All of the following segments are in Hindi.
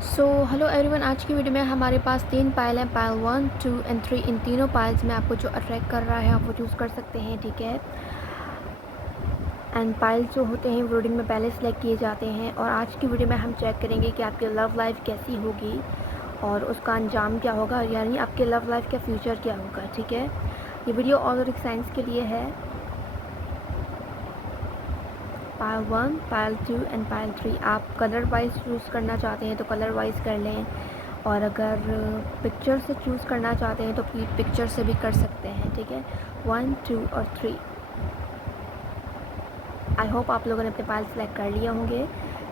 सो हेलो एवरीवन, आज की वीडियो में हमारे पास 3 पायल हैं, पायल 1, 2 एंड 3। इन तीनों पायल्स में आपको जो अट्रैक्ट कर रहा है आप वो चूज़ कर सकते हैं, ठीक है। एंड पायल्स जो होते हैं वो रीडिंग में पहले सेलेक्ट किए जाते हैं। और आज की वीडियो में हम चेक करेंगे कि आपकी लव लाइफ कैसी होगी और उसका अंजाम क्या होगा, यानी आपके लव लाइफ का फ्यूचर क्या होगा, ठीक है। ये वीडियो ऑल साइंस के लिए है। पायल 1, पायल 2 एंड पायल 3। आप कलर वाइज चूज़ करना चाहते हैं तो कलर वाइज कर लें, और अगर पिक्चर से चूज़ करना चाहते हैं तो पिक्चर से भी कर सकते हैं, ठीक है। 1, 2 और 3। आई होप आप लोगों ने अपने पायल सेलेक्ट कर लिए होंगे,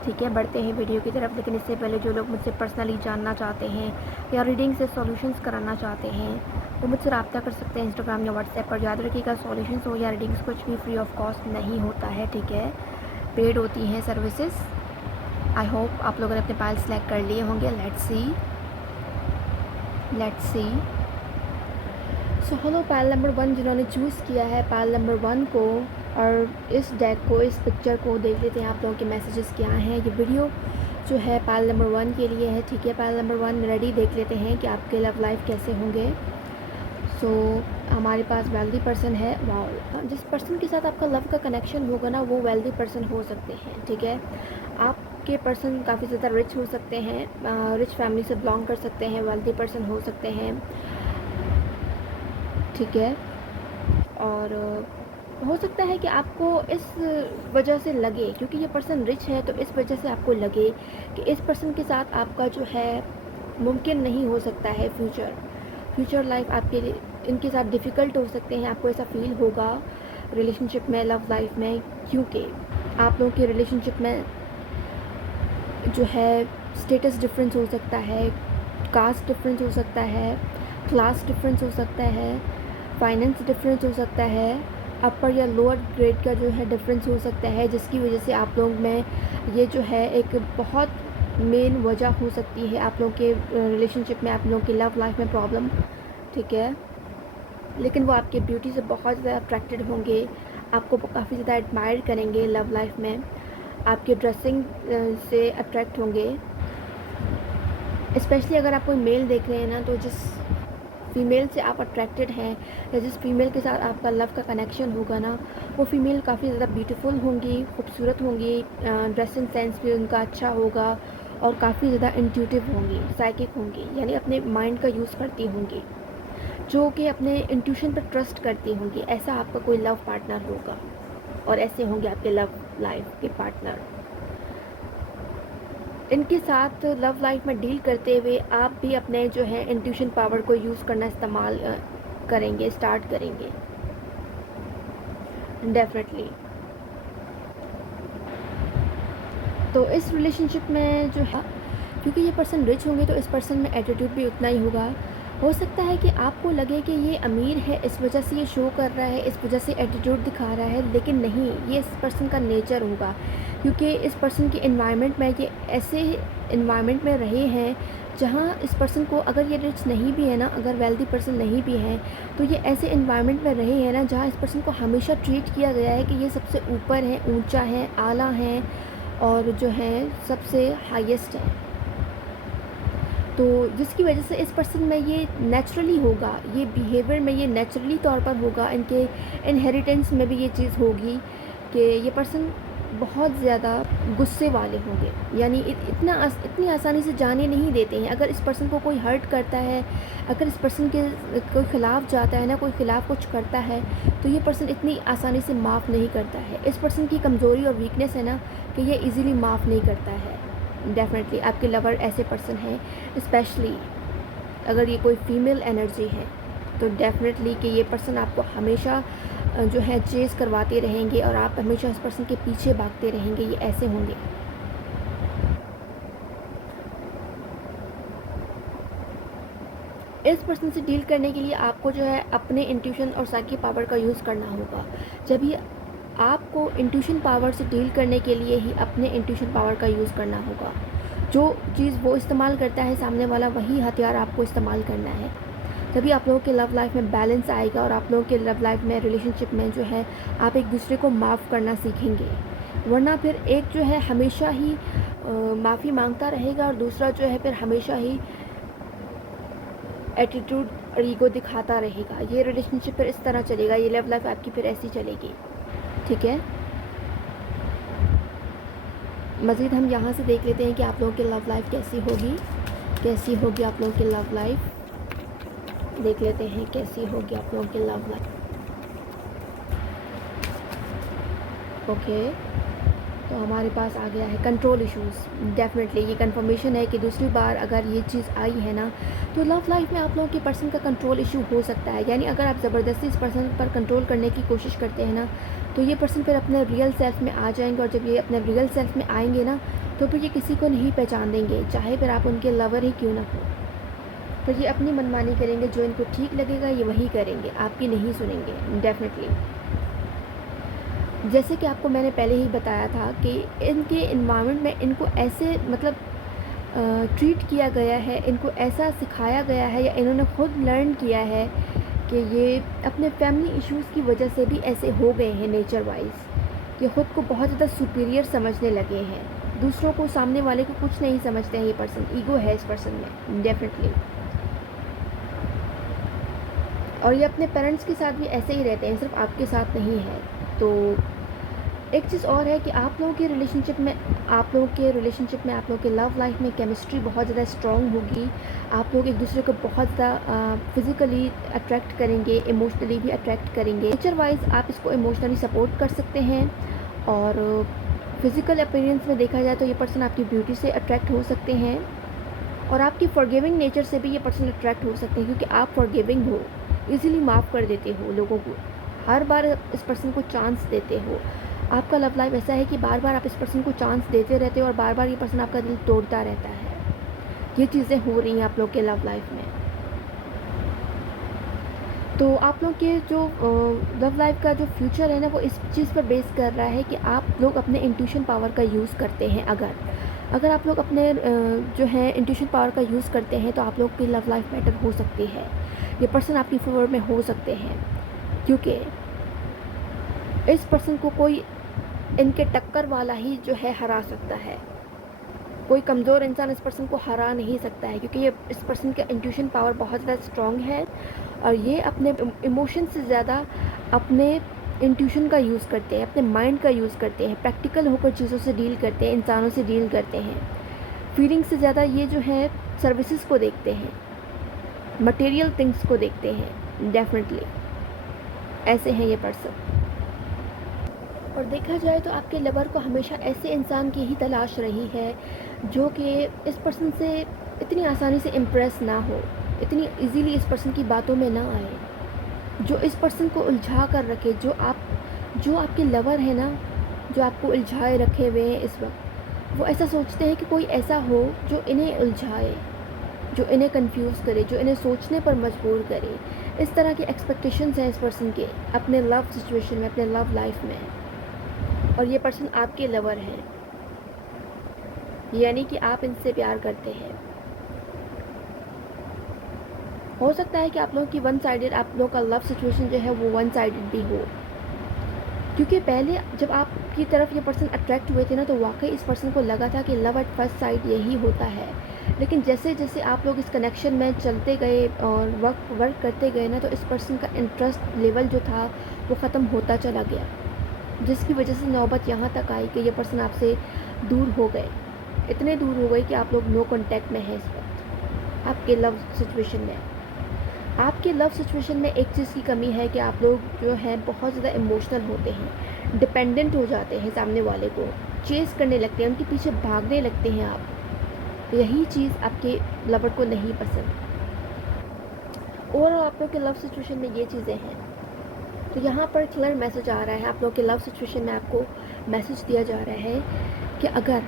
ठीक है। बढ़ते हैं वीडियो की तरफ, लेकिन इससे पहले जो लोग मुझसे पर्सनली जानना चाहते हैं या रीडिंग से सॉल्यूशंस कराना चाहते हैं वो मुझसे रब्ता कर सकते हैं इंस्टाग्राम या व्हाट्सएप पर। याद रखिएगा, सॉल्यूशंस हो या रीडिंग्स कुछ भी फ्री ऑफ कॉस्ट नहीं होता है, ठीक है। पेड होती हैं सर्विसेज। आई होप आप लोगों ने अपने पायल सेलेक्ट कर लिए होंगे। Let's see. So hello pile number 1 जिन्होंने चूज़ किया है पायल नंबर 1 को, और इस डेक को, इस पिक्चर को देख लेते हैं आप लोगों के मैसेजेस क्या हैं। ये वीडियो जो है पायल नंबर 1 के लिए है, ठीक है। पायल नंबर 1 रेडी, देख लेते हैं कि आपके लव लाइफ कैसे होंगे। सो हमारे पास वेल्दी पर्सन है। वाओ, जिस पर्सन के साथ आपका लव का कनेक्शन होगा ना वो वेल्दी पर्सन हो सकते हैं, ठीक है। आपके पर्सन काफ़ी ज़्यादा रिच हो सकते हैं, रिच फैमिली से बिलोंग कर सकते हैं, वेल्दी पर्सन हो सकते हैं, ठीक है। और हो सकता है कि आपको इस वजह से लगे, क्योंकि ये पर्सन रिच है तो इस वजह से आपको लगे कि इस पर्सन के साथ आपका जो है मुमकिन नहीं हो सकता है फ्यूचर लाइफ आपके लिए इनके साथ डिफ़िकल्ट हो सकते हैं। आपको ऐसा फील होगा रिलेशनशिप में, लव लाइफ में, क्योंकि आप लोगों की रिलेशनशिप में जो है स्टेटस डिफरेंस हो सकता है, कास्ट डिफरेंस हो सकता है, क्लास डिफरेंस हो सकता है, फाइनेंस डिफरेंस हो सकता है, अपर या लोअर ग्रेड का जो है डिफरेंस हो सकता है, जिसकी वजह से आप लोग में ये जो है एक बहुत मेन वजह हो सकती है आप लोगों के रिलेशनशिप में, आप लोगों की लव लाइफ में प्रॉब्लम, ठीक है। लेकिन वो आपके ब्यूटी से बहुत ज़्यादा अट्रैक्टेड होंगे, आपको काफ़ी ज़्यादा एडमायर करेंगे लव लाइफ में, आपके ड्रेसिंग से अट्रैक्ट होंगे। स्पेशली अगर आप कोई मेल देख रहे हैं ना, तो जिस फीमेल से आप अट्रैक्टेड हैं या जिस फीमेल के साथ आपका लव का कनेक्शन होगा ना, वो फीमेल काफ़ी ज़्यादा ब्यूटीफुल होंगी, खूबसूरत होंगी, ड्रेसिंग सेंस भी उनका अच्छा होगा और काफ़ी ज़्यादा इंट्यूटिव होंगी, साइकिक होंगी, यानी अपने माइंड का यूज़ करती होंगी, जो कि अपने इंट्यूशन पर ट्रस्ट करती होंगी। ऐसा आपका कोई लव पार्टनर होगा और ऐसे होंगे आपके लव लाइफ के पार्टनर। इनके साथ लव लाइफ में डील करते हुए आप भी अपने जो है इंट्यूशन पावर को यूज़ करना इस्तेमाल करेंगे, स्टार्ट करेंगे डेफिनेटली। तो इस रिलेशनशिप में जो है, क्योंकि ये पर्सन रिच होंगे तो इस पर्सन में एटीट्यूड भी उतना ही होगा। हो सकता है कि आपको लगे कि ये अमीर है, इस वजह से ये शो कर रहा है, इस वजह से एटीट्यूड दिखा रहा है, लेकिन नहीं, ये इस पर्सन का नेचर होगा, क्योंकि इस पर्सन के एनवायरनमेंट में ये ऐसे एनवायरनमेंट में रहे हैं जहाँ इस पर्सन को, अगर ये रिच नहीं भी है ना, अगर वेल्दी पर्सन नहीं भी है, तो ये ऐसे एनवायरनमेंट में रहे हैं ना जहाँ इस पर्सन को हमेशा ट्रीट किया गया है कि ये सबसे ऊपर है, ऊंचा है, आला है और जो है सबसे हाईएस्ट है। तो जिसकी वजह से इस पर्सन में ये नेचुरली होगा, ये बिहेवियर में ये नेचुरली तौर पर होगा, इनके इनहेरिटेंस में भी ये चीज़ होगी कि ये पर्सन बहुत ज़्यादा गुस्से वाले होंगे, यानी इतनी आसानी से जाने नहीं देते हैं। अगर इस पर्सन को कोई हर्ट करता है, अगर इस पर्सन के कोई ख़िलाफ़ जाता है ना, कोई ख़िलाफ़ कुछ करता है, तो ये पर्सन इतनी आसानी से माफ़ नहीं करता है। इस पर्सन की कमज़ोरी और वीकनेस है ना कि ये इजीली माफ़ नहीं करता है। डेफिनेटली आपके लवर ऐसे पर्सन हैं, स्पेशली अगर ये कोई फीमेल एनर्जी है तो डेफिनेटली कि ये पर्सन आपको हमेशा जो है चेज़ करवाते रहेंगे और आप हमेशा इस पर्सन के पीछे भागते रहेंगे, ये ऐसे होंगे। इस पर्सन से डील करने के लिए आपको जो है अपने इंट्यूशन और साइकिक पावर का यूज़ करना होगा। जब ये आपको इंट्यूशन पावर से डील करने के लिए ही अपने इंट्यूशन पावर का यूज़ करना होगा। जो चीज़ वो इस्तेमाल करता है सामने वाला, वही हथियार आपको इस्तेमाल करना है। तभी आप लोगों के लव लाइफ में बैलेंस आएगा और आप लोगों के लव लाइफ में, रिलेशनशिप में जो है आप एक दूसरे को माफ़ करना सीखेंगे। वरना फिर एक जो है हमेशा ही माफ़ी मांगता रहेगा और दूसरा जो है फिर हमेशा ही एटीट्यूड और ईगो दिखाता रहेगा। ये रिलेशनशिप फिर इस तरह चलेगा, ये लव लाइफ आपकी फिर ऐसी चलेगी। ठीक है, मज़ीद हम यहाँ से देख लेते हैं कि आप लोगों की लव लाइफ कैसी होगी आप लोगों की लव लाइफ। देख लेते हैं कैसी होगी आप लोगों की लव लाइफ। ओके, तो हमारे पास आ गया है कंट्रोल इश्यूज़। डेफिनेटली ये कंफर्मेशन है कि दूसरी बार अगर ये चीज़ आई है ना, तो लव लाइफ में आप लोगों के पर्सन का कंट्रोल इशू हो सकता है। यानी अगर आप ज़बरदस्ती इस पर्सन पर कंट्रोल करने की कोशिश करते हैं ना, तो ये पर्सन फिर अपने रियल सेल्फ में आ जाएंगे, और जब ये अपने रियल सेल्फ में आएंगे ना, तो फिर ये किसी को नहीं पहचानेंगे, चाहे फिर आप उनके लवर ही क्यों ना हो। फिर ये अपनी मनमानी करेंगे, जो इनको ठीक लगेगा ये वही करेंगे, आपकी नहीं सुनेंगे। डेफिनेटली, जैसे कि आपको मैंने पहले ही बताया था कि इनके इन्वायरमेंट में इनको ऐसे मतलब ट्रीट किया गया है, इनको ऐसा सिखाया गया है, या इन्होंने खुद लर्न किया है कि ये अपने फैमिली इश्यूज़ की वजह से भी ऐसे हो गए हैं नेचर वाइज, कि ख़ुद को बहुत ज़्यादा सुपीरियर समझने लगे हैं, दूसरों को, सामने वाले को कुछ नहीं समझते हैं। ये पर्सन, ईगो है इस पर्सन में डेफिनेटली। और ये अपने पेरेंट्स के साथ भी ऐसे ही रहते हैं, सिर्फ आपके साथ नहीं है। तो एक चीज़ और है कि आप लोगों के रिलेशनशिप में आप लोगों के लव लाइफ में केमिस्ट्री बहुत ज़्यादा स्ट्रॉन्ग होगी। आप लोग एक दूसरे को बहुत ज़्यादा फिज़िकली अट्रैक्ट करेंगे, इमोशनली भी अट्रैक्ट करेंगे। नेचर वाइज आप इसको इमोशनली सपोर्ट कर सकते हैं, और फिज़िकल अपीयरेंस में देखा जाए तो ये पर्सन आपकी ब्यूटी से अट्रैक्ट हो सकते हैं, और आपकी फॉरगिविंग नेचर से भी ये पर्सन अट्रैक्ट हो सकते हैं, क्योंकि आप फॉरगिविंग हो, इजीली माफ़ कर देते हो लोगों को, हर बार इस पर्सन को चांस देते हो। आपका लव लाइफ ऐसा है कि बार बार आप इस पर्सन को चांस देते रहते हो, और बार बार ये पर्सन आपका दिल तोड़ता रहता है। ये चीज़ें हो रही हैं आप लोग के लव लाइफ में। तो आप लोग के जो लव लाइफ का जो फ्यूचर है ना, वो इस चीज़ पर बेस कर रहा है कि आप लोग अपने इंट्यूशन पावर का यूज़ करते हैं। अगर आप लोग अपने जो है इंट्यूशन पावर का यूज़ करते हैं, तो आप लोग की लव लाइफ बेटर हो सकती है। ये पर्सन आपकी फेवर में हो सकते हैं, क्योंकि इस पर्सन को कोई इनके टक्कर वाला ही जो है हरा सकता है। कोई कमज़ोर इंसान इस पर्सन को हरा नहीं सकता है, क्योंकि ये इस पर्सन का इंट्यूशन पावर बहुत ज़्यादा स्ट्रॉन्ग है, और ये अपने इमोशन से ज़्यादा अपने इंट्यूशन का यूज़ करते हैं, अपने माइंड का यूज़ करते हैं, प्रैक्टिकल होकर चीज़ों से डील करते हैं, इंसानों से डील करते हैं। फीलिंग से ज़्यादा ये जो है सर्विसेज को देखते हैं, मटेरियल थिंग्स को देखते हैं। डेफिनेटली ऐसे हैं ये पर्सन। और देखा जाए तो आपके लवर को हमेशा ऐसे इंसान की ही तलाश रही है, जो कि इस पर्सन से इतनी आसानी से इम्प्रेस ना हो, इतनी इजीली इस पर्सन की बातों में ना आए, जो इस पर्सन को उलझा कर रखे। जो आपके लवर है ना, जो आपको उलझाए रखे हुए हैं इस वक्त, वो ऐसा सोचते हैं कि कोई ऐसा हो जो इन्हें उलझाए, जो इन्हें कंफ्यूज करे, जो इन्हें सोचने पर मजबूर करे। इस तरह के एक्सपेक्टेशंस हैं इस पर्सन के अपने लव सिचुएशन में, अपने लव लाइफ में। और ये पर्सन आपके लवर हैं, यानी कि आप इनसे प्यार करते हैं। हो सकता है कि आप लोगों की आप लोगों का लव सिचुएशन जो है वो वन साइडेड भी हो, क्योंकि पहले जब आपकी तरफ ये पर्सन अट्रैक्ट हुए थे ना, तो वाकई इस पर्सन को लगा था कि लव एट फर्स्ट साइट यही होता है। लेकिन जैसे जैसे आप लोग इस कनेक्शन में चलते गए और वर्क करते गए ना, तो इस पर्सन का इंटरेस्ट लेवल जो था वो ख़त्म होता चला गया, जिसकी वजह से नौबत यहाँ तक आई कि ये पर्सन आपसे दूर हो गए, इतने दूर हो गए कि आप लोग नो कांटेक्ट में हैं इस वक्त। आपके लव सिचुएशन में एक चीज़ की कमी है कि आप लोग जो हैं बहुत ज़्यादा इमोशनल होते हैं, डिपेंडेंट हो जाते हैं, सामने वाले को चेस करने लगते हैं, उनके पीछे भागने लगते हैं आप। यही चीज़ आपके लवर को नहीं पसंद। और आप लोग के लव सिचुएशन में ये चीज़ें हैं। तो यहाँ पर क्लियर मैसेज आ रहा है, आप लोग के लव सिचुएशन में आपको मैसेज दिया जा रहा है कि अगर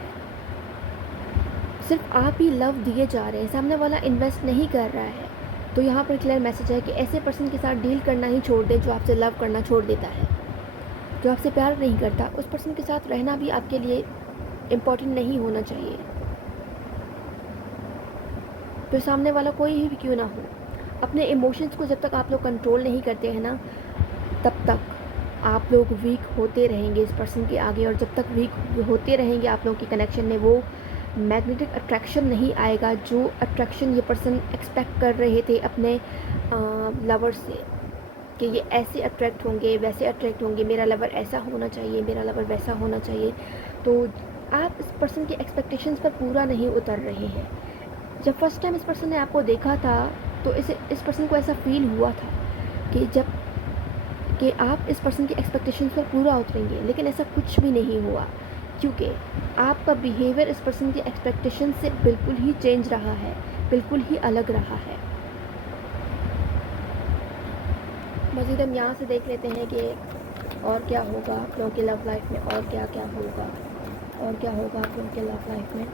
सिर्फ आप ही लव दिए जा रहे हैं, सामने वाला इन्वेस्ट नहीं कर रहा है, तो यहाँ पर क्लियर मैसेज है कि ऐसे पर्सन के साथ डील करना ही छोड़ दें जो आपसे लव करना छोड़ देता है, जो आपसे प्यार नहीं करता। उस पर्सन के साथ रहना भी आपके लिए इम्पोर्टेंट नहीं होना चाहिए, तो सामने वाला कोई भी क्यों ना हो। अपने इमोशंस को जब तक आप लोग कंट्रोल नहीं करते हैं ना, तब तक आप लोग वीक होते रहेंगे इस पर्सन के आगे, और जब तक वीक होते रहेंगे आप लोगों की कनेक्शन में, वो मैग्नेटिक अट्रैक्शन नहीं आएगा, जो अट्रैक्शन ये पर्सन एक्सपेक्ट कर रहे थे अपने लवर से, कि ये ऐसे अट्रैक्ट होंगे, वैसे अट्रैक्ट होंगे, मेरा लवर ऐसा होना चाहिए, मेरा लवर वैसा होना चाहिए। तो आप इस पर्सन की एक्सपेक्टेशंस पर पूरा नहीं उतर रहे हैं। जब फर्स्ट टाइम इस पर्सन ने आपको देखा था तो इस पर्सन को ऐसा फील हुआ था कि आप इस पर्सन की एक्सपेक्टेशंस पर पूरा उतरेंगे, लेकिन ऐसा कुछ भी नहीं हुआ, क्योंकि आपका बिहेवियर इस पर्सन की एक्सपेक्टेशन से बिल्कुल ही चेंज रहा है, बिल्कुल ही अलग रहा है। मज़ीद हम यहाँ से देख लेते हैं कि और क्या होगा आप लोगों की लव लाइफ में, और क्या क्या होगा, और क्या होगा आप लोगों के लव लाइफ में।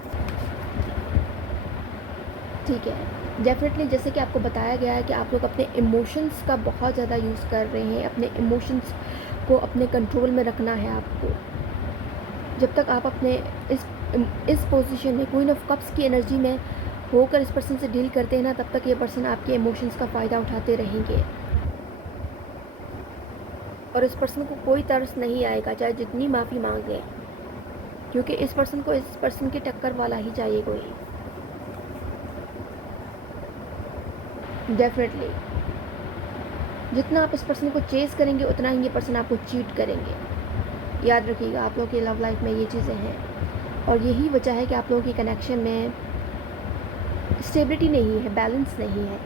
ठीक है, डेफिनेटली जैसे कि आपको बताया गया है कि आप लोग अपने इमोशंस का बहुत ज़्यादा यूज़ कर रहे हैं, अपने इमोशंस को अपने कंट्रोल में रखना है आपको। जब तक आप अपने इस पोजीशन में क्वीन ऑफ कप्स की एनर्जी में होकर इस पर्सन से डील करते हैं ना, तब तक ये पर्सन आपके इमोशंस का फ़ायदा उठाते रहेंगे, और इस पर्सन को कोई तरस नहीं आएगा चाहे जितनी माफ़ी मांग लें, क्योंकि इस पर्सन को इस पर्सन की टक्कर वाला ही चाहिए कोई। डेफिनेटली जितना आप इस पर्सन को चेस करेंगे उतना ही ये पर्सन आपको चीट करेंगे। याद रखिएगा, आप लोगों की लव लाइफ में ये चीज़ें हैं, और यही वजह है कि आप लोगों की कनेक्शन में स्टेबिलिटी नहीं है, बैलेंस नहीं है।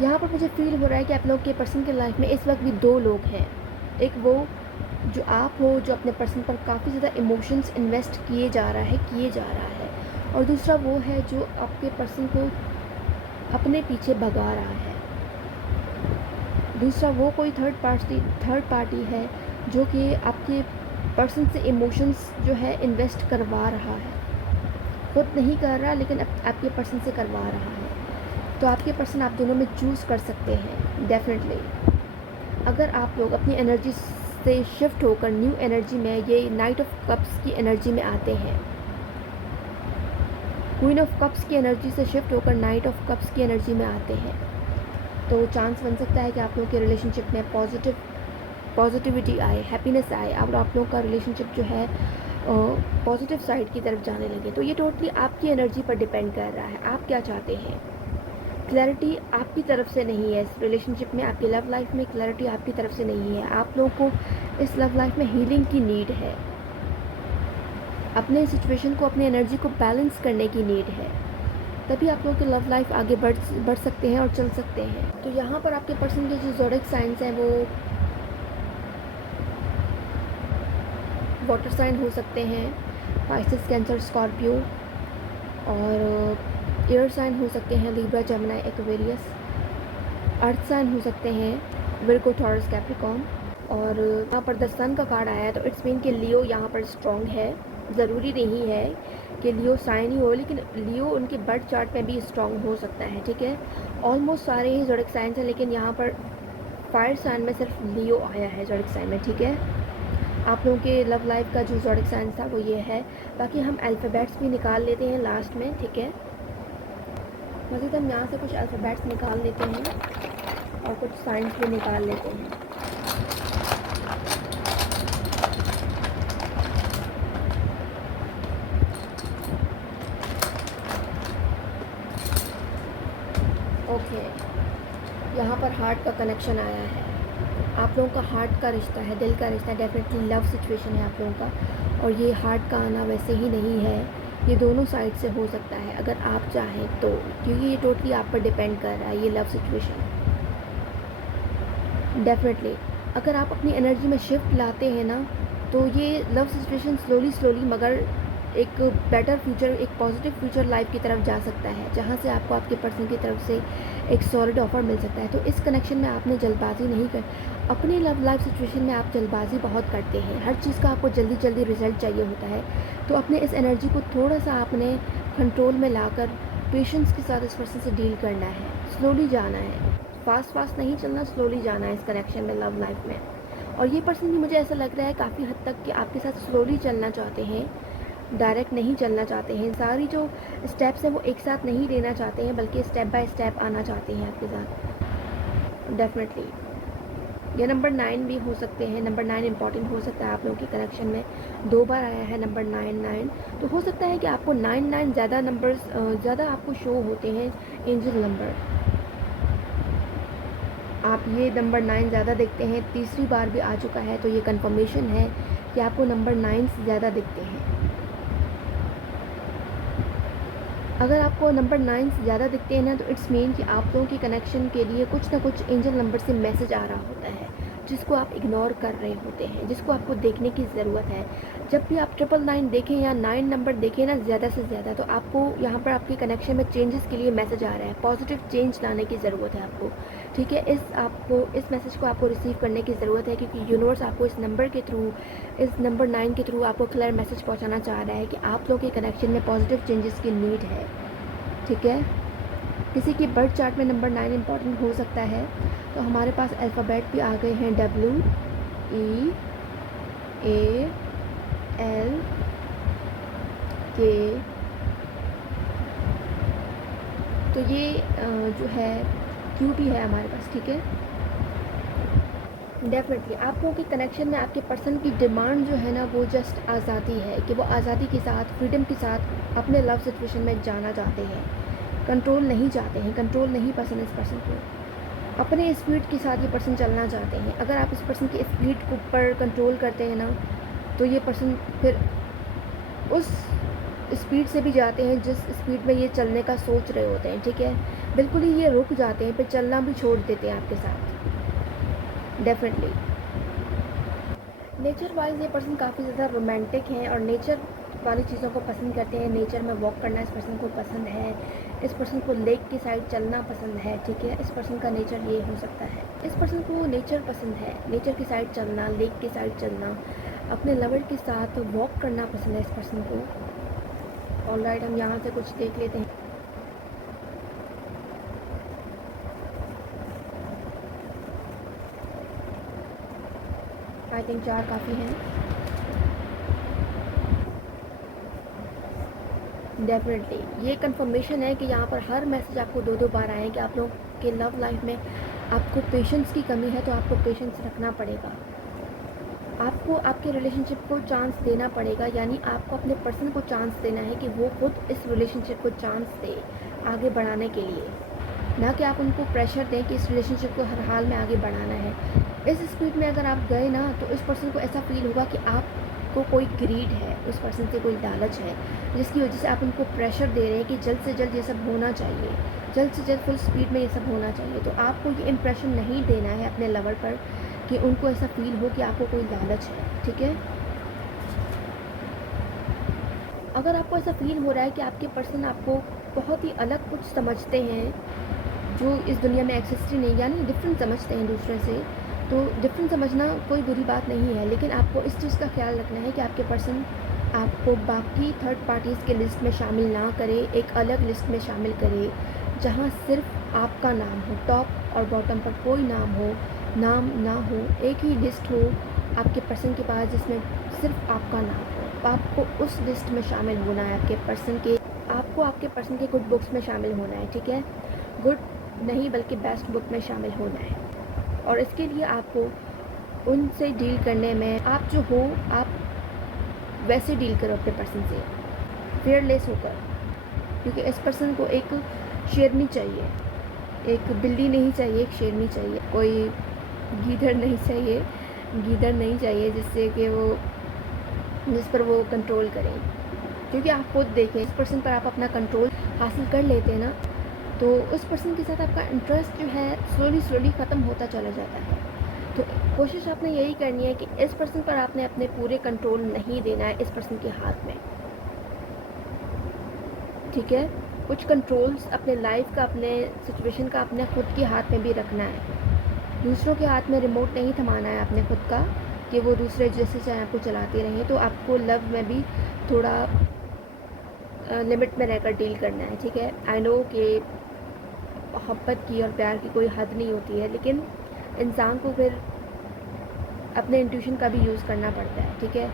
यहाँ पर मुझे फील हो रहा है कि आप लोगों के पर्सन की लाइफ में इस वक्त भी दो लोग हैं। एक वो जो आप हो, जो अपने पर्सन पर काफ़ी ज़्यादा इमोशंस इन्वेस्ट किए जा रहा है, और दूसरा वो है जो आपके पर्सन को अपने पीछे भगा रहा है। दूसरा वो कोई थर्ड पार्टी है जो कि आपके पर्सन से इमोशंस जो है इन्वेस्ट करवा रहा है, खुद नहीं कर रहा लेकिन आपके पर्सन से करवा रहा है। तो आपके पर्सन आप दोनों में चूज़ कर सकते हैं। डेफिनेटली अगर आप लोग अपनी एनर्जी से शिफ्ट होकर न्यू एनर्जी में, ये नाइट ऑफ कप्स की एनर्जी में आते हैं, क्वीन ऑफ कप्स की एनर्जी से शिफ्ट होकर नाइट ऑफ कप्स की एनर्जी में आते हैं, तो चांस बन सकता है कि आप लोगों के रिलेशनशिप में पॉजिटिविटी आए, हैप्पीनेस आए, और आप लोगों का रिलेशनशिप जो है पॉजिटिव साइड की तरफ जाने लगे। तो ये टोटली आपकी एनर्जी पर डिपेंड कर रहा है, आप क्या चाहते हैं। क्लैरिटी आपकी तरफ से नहीं है इस रिलेशनशिप में, आपकी लव लाइफ में क्लैरिटी आपकी तरफ से नहीं है। आप लोगों को इस लव लाइफ में हीलिंग की नीड है, अपने सिचुएशन को, अपनी एनर्जी को बैलेंस करने की नीड है, तभी आप लोगों की लव लाइफ आगे बढ़ सकते हैं और चल सकते हैं। तो यहाँ पर आपके पर्सन के जो ज़ोडिएक साइंस हैं वो वाटर साइन हो सकते हैं, पाइसेस, कैंसर, स्कॉर्पियो, और एयर साइन हो सकते हैं, Libra, Gemini, Aquarius. Earth sign हो सकते हैं, विर्गो, टॉरस, कैप्रिकॉर्न। और यहाँ पर द सन का कार्ड आया है, तो इट्स मीन कि लियो यहाँ पर स्ट्रॉन्ग है। ज़रूरी नहीं है कि लियो साइन ही हो, लेकिन लियो उनके बर्थ चार्ट में भी स्ट्रॉन्ग हो सकता है। ठीक है, ऑलमोस्ट सारे ही ज़ोडिएक साइंस हैं, लेकिन यहाँ पर फायर साइन में सिर्फ लियो आया है ज़ोडिएक साइन में। ठीक है, आप लोगों के लव लाइफ का जो ज़ोडिएक साइंस था वो ये है। बाकी हम अल्फ़ाबेट्स भी निकाल लेते हैं लास्ट में। ठीक है, मज़ीद हम यहाँ से कुछ अल्फ़ाबेट्स निकाल लेते हैं और कुछ साइंस भी निकाल लेते हैं। ओके, यहाँ पर हार्ट का कनेक्शन आया है। आप लोगों का हार्ट का रिश्ता है, दिल का रिश्ता, डेफिनेटली लव सिचुएशन है आप लोगों का। और ये हार्ट का आना वैसे ही नहीं है, ये दोनों साइड से हो सकता है अगर आप चाहें तो, क्योंकि ये टोटली आप पर डिपेंड कर रहा है ये लव सिचुएशन। डेफिनेटली अगर आप अपनी एनर्जी में शिफ्ट लाते हैं ना, तो ये लव सिचुएशन स्लोली मगर एक बेटर फ्यूचर, एक पॉजिटिव फ्यूचर लाइफ की तरफ जा सकता है, जहाँ से आपको आपके पर्सन की तरफ से एक सॉलिड ऑफर मिल सकता है। तो इस कनेक्शन में आपने जल्दबाजी नहीं कर, अपनी लव लाइफ सिचुएशन में आप जल्दबाजी बहुत करते हैं, हर चीज़ का आपको जल्दी रिजल्ट चाहिए होता है। तो अपने इस एनर्जी को थोड़ा सा आपने कंट्रोल में लाकर पेशेंस के साथ इस पर्सन से डील करना है, स्लोली जाना है, फास्ट नहीं चलना, स्लोली जाना है इस कनेक्शन में, लव लाइफ में। और ये पर्सन भी मुझे ऐसा लग रहा है काफ़ी हद तक कि आपके साथ स्लोली चलना चाहते हैं, डायरेक्ट नहीं चलना चाहते हैं। सारी जो स्टेप्स हैं वो एक साथ नहीं लेना चाहते हैं, बल्कि स्टेप बाय स्टेप आना चाहते हैं आपके साथ। डेफिनेटली या नंबर 9 भी हो सकते हैं। नंबर 9 इंपॉर्टेंट हो सकता है आप लोगों के कनेक्शन में, 2 बार आया है नंबर 9, तो हो सकता है कि आपको 9 ज़्यादा नंबर्स ज़्यादा आपको शो होते हैं एंजल नंबर। आप ये नंबर 9 ज़्यादा देखते हैं, तीसरी बार भी आ चुका है, तो ये कंफर्मेशन है कि आपको नंबर 9 ज़्यादा दिखते हैं। अगर आपको नंबर 9 ज़्यादा दिखते हैं ना, तो इट्स मीन कि आप लोगों के कनेक्शन के लिए कुछ ना कुछ एंजल नंबर से मैसेज आ रहा होता है, जिसको आप इग्नोर कर रहे होते हैं, जिसको आपको देखने की ज़रूरत है। जब भी आप 999 देखें या 9 नंबर देखें ना ज़्यादा से ज़्यादा, तो आपको यहाँ पर आपके कनेक्शन में चेंजेस के लिए मैसेज आ रहा है, पॉजिटिव चेंज लाने की ज़रूरत है आपको, ठीक है। इस मैसेज को आपको रिसीव करने की ज़रूरत है, क्योंकि यूनिवर्स आपको इस नंबर के थ्रू, इस नंबर 9 के थ्रू आपको क्लियर मैसेज पहुँचाना चाह रहा है कि आप लोगों के कनेक्शन में पॉजिटिव चेंजेस की नीड है, ठीक है। किसी की बर्थ चार्ट में नंबर 9 इंपॉर्टेंट हो सकता है, तो हमारे पास अल्फ़ाबेट भी आ गए हैं, WEALK, तो ये जो है Q भी है हमारे पास, ठीक है। डेफिनेटली आप लोगों के कनेक्शन में आपके पर्सन की डिमांड जो है ना, वो जस्ट आज़ादी है, कि वो आज़ादी के साथ, फ्रीडम के साथ अपने लव सिचुएशन में जाना चाहते हैं। कंट्रोल नहीं चाहते हैं, कंट्रोल नहीं पसंद इस पर्सन को, अपने स्पीड के साथ ये पर्सन चलना चाहते हैं। अगर आप इस पर्सन की स्पीड के ऊपर कंट्रोल करते हैं ना, तो ये पर्सन फिर उस स्पीड से भी जाते हैं जिस स्पीड में ये चलने का सोच रहे होते हैं, ठीक है। बिल्कुल ही ये रुक जाते हैं, फिर चलना भी छोड़ देते हैं आपके साथ, डेफिनेटली। नेचर वाइज ये पर्सन काफ़ी ज़्यादा रोमांटिक हैं और नेचर वाली चीज़ों को पसंद करते हैं। नेचर में वॉक करना इस पर्सन को पसंद है, इस पर्सन को लेक की साइड चलना पसंद है, ठीक है। इस पर्सन का नेचर ये हो सकता है, इस पर्सन को नेचर पसंद है, नेचर की साइड चलना, लेक की साइड चलना, अपने लवर के साथ वॉक करना पसंद है इस पर्सन को। ऑलराइट, हम यहाँ से कुछ देख लेते हैं। आई थिंक 4 काफ़ी हैं। डेफिनेटली ये कंफर्मेशन है कि यहाँ पर हर मैसेज आपको 2-2 बार आए कि आप लोग के लव लाइफ में आपको पेशेंस की कमी है, तो आपको पेशेंस रखना पड़ेगा। आपको आपके रिलेशनशिप को चांस देना पड़ेगा, यानी आपको अपने पर्सन को चांस देना है कि वो खुद इस रिलेशनशिप को चांस दे आगे बढ़ाने के लिए, ना कि आप उनको प्रेशर दें कि इस रिलेशनशिप को हर हाल में आगे बढ़ाना है। इस स्पीड में अगर आप गए ना, तो इस पर्सन को ऐसा फील होगा कि आपको कोई ग्रीड है, उस पर्सन से कोई लालच है, जिसकी वजह से आप उनको प्रेशर दे रहे हैं कि जल्द से जल्द ये सब होना चाहिए, जल्द से जल्द फुल स्पीड में ये सब होना चाहिए। तो आपको ये इम्प्रेशन नहीं देना है अपने लवर पर कि उनको ऐसा फील हो कि आपको कोई लालच है, ठीक है। अगर आपको ऐसा फील हो रहा है कि आपके पर्सन आपको बहुत ही अलग कुछ समझते हैं, जो इस दुनिया में एक्सिस्ट ही नहीं, यानी डिफरेंट समझते हैं दूसरे से, तो डिफरेंट समझना कोई बुरी बात नहीं है, लेकिन आपको इस चीज़ का ख्याल रखना है कि आपके पर्सन आपको बाकी थर्ड पार्टीज़ के लिस्ट में शामिल ना करे, एक अलग लिस्ट में शामिल करे, जहाँ सिर्फ आपका नाम हो, टॉप और बॉटम पर कोई नाम ना हो, एक ही लिस्ट हो आपके पर्सन के पास जिसमें सिर्फ आपका नाम हो। आपको उस लिस्ट में शामिल होना है, आपको आपके पर्सन के गुड बुक्स में शामिल होना है, ठीक है। गुड नहीं बल्कि बेस्ट बुक में शामिल होना है, और इसके लिए आपको उनसे डील करने में, आप जो हो आप वैसे डील करो अपने पर्सन से, फेयरलेस होकर, क्योंकि इस पर्सन को एक शेरनी चाहिए, एक बिल्ली नहीं चाहिए, एक शेरनी चाहिए, कोई गीदड़ नहीं चाहिए जिस पर वो कंट्रोल करें। क्योंकि आप खुद देखें, इस पर्सन पर आप अपना कंट्रोल हासिल कर लेते हैं ना, तो उस पर्सन के साथ आपका इंटरेस्ट जो है स्लोली ख़त्म होता चला जाता है। तो कोशिश आपने यही करनी है कि इस पर्सन पर आपने अपने पूरे कंट्रोल नहीं देना है इस पर्सन के हाथ में, ठीक है। कुछ कंट्रोल्स अपने लाइफ का, अपने सिचुएशन का अपने खुद के हाथ में भी रखना है। दूसरों के हाथ में रिमोट नहीं थमाना है अपने खुद का, कि वो दूसरे जैसे चाहे आपको चलाते रहें। तो आपको लव में भी थोड़ा लिमिट में रहकर डील करना है, ठीक है। आई नो कि मोहब्बत की और प्यार की कोई हद नहीं होती है, लेकिन इंसान को फिर अपने इंट्यूशन का भी यूज़ करना पड़ता है, ठीक है।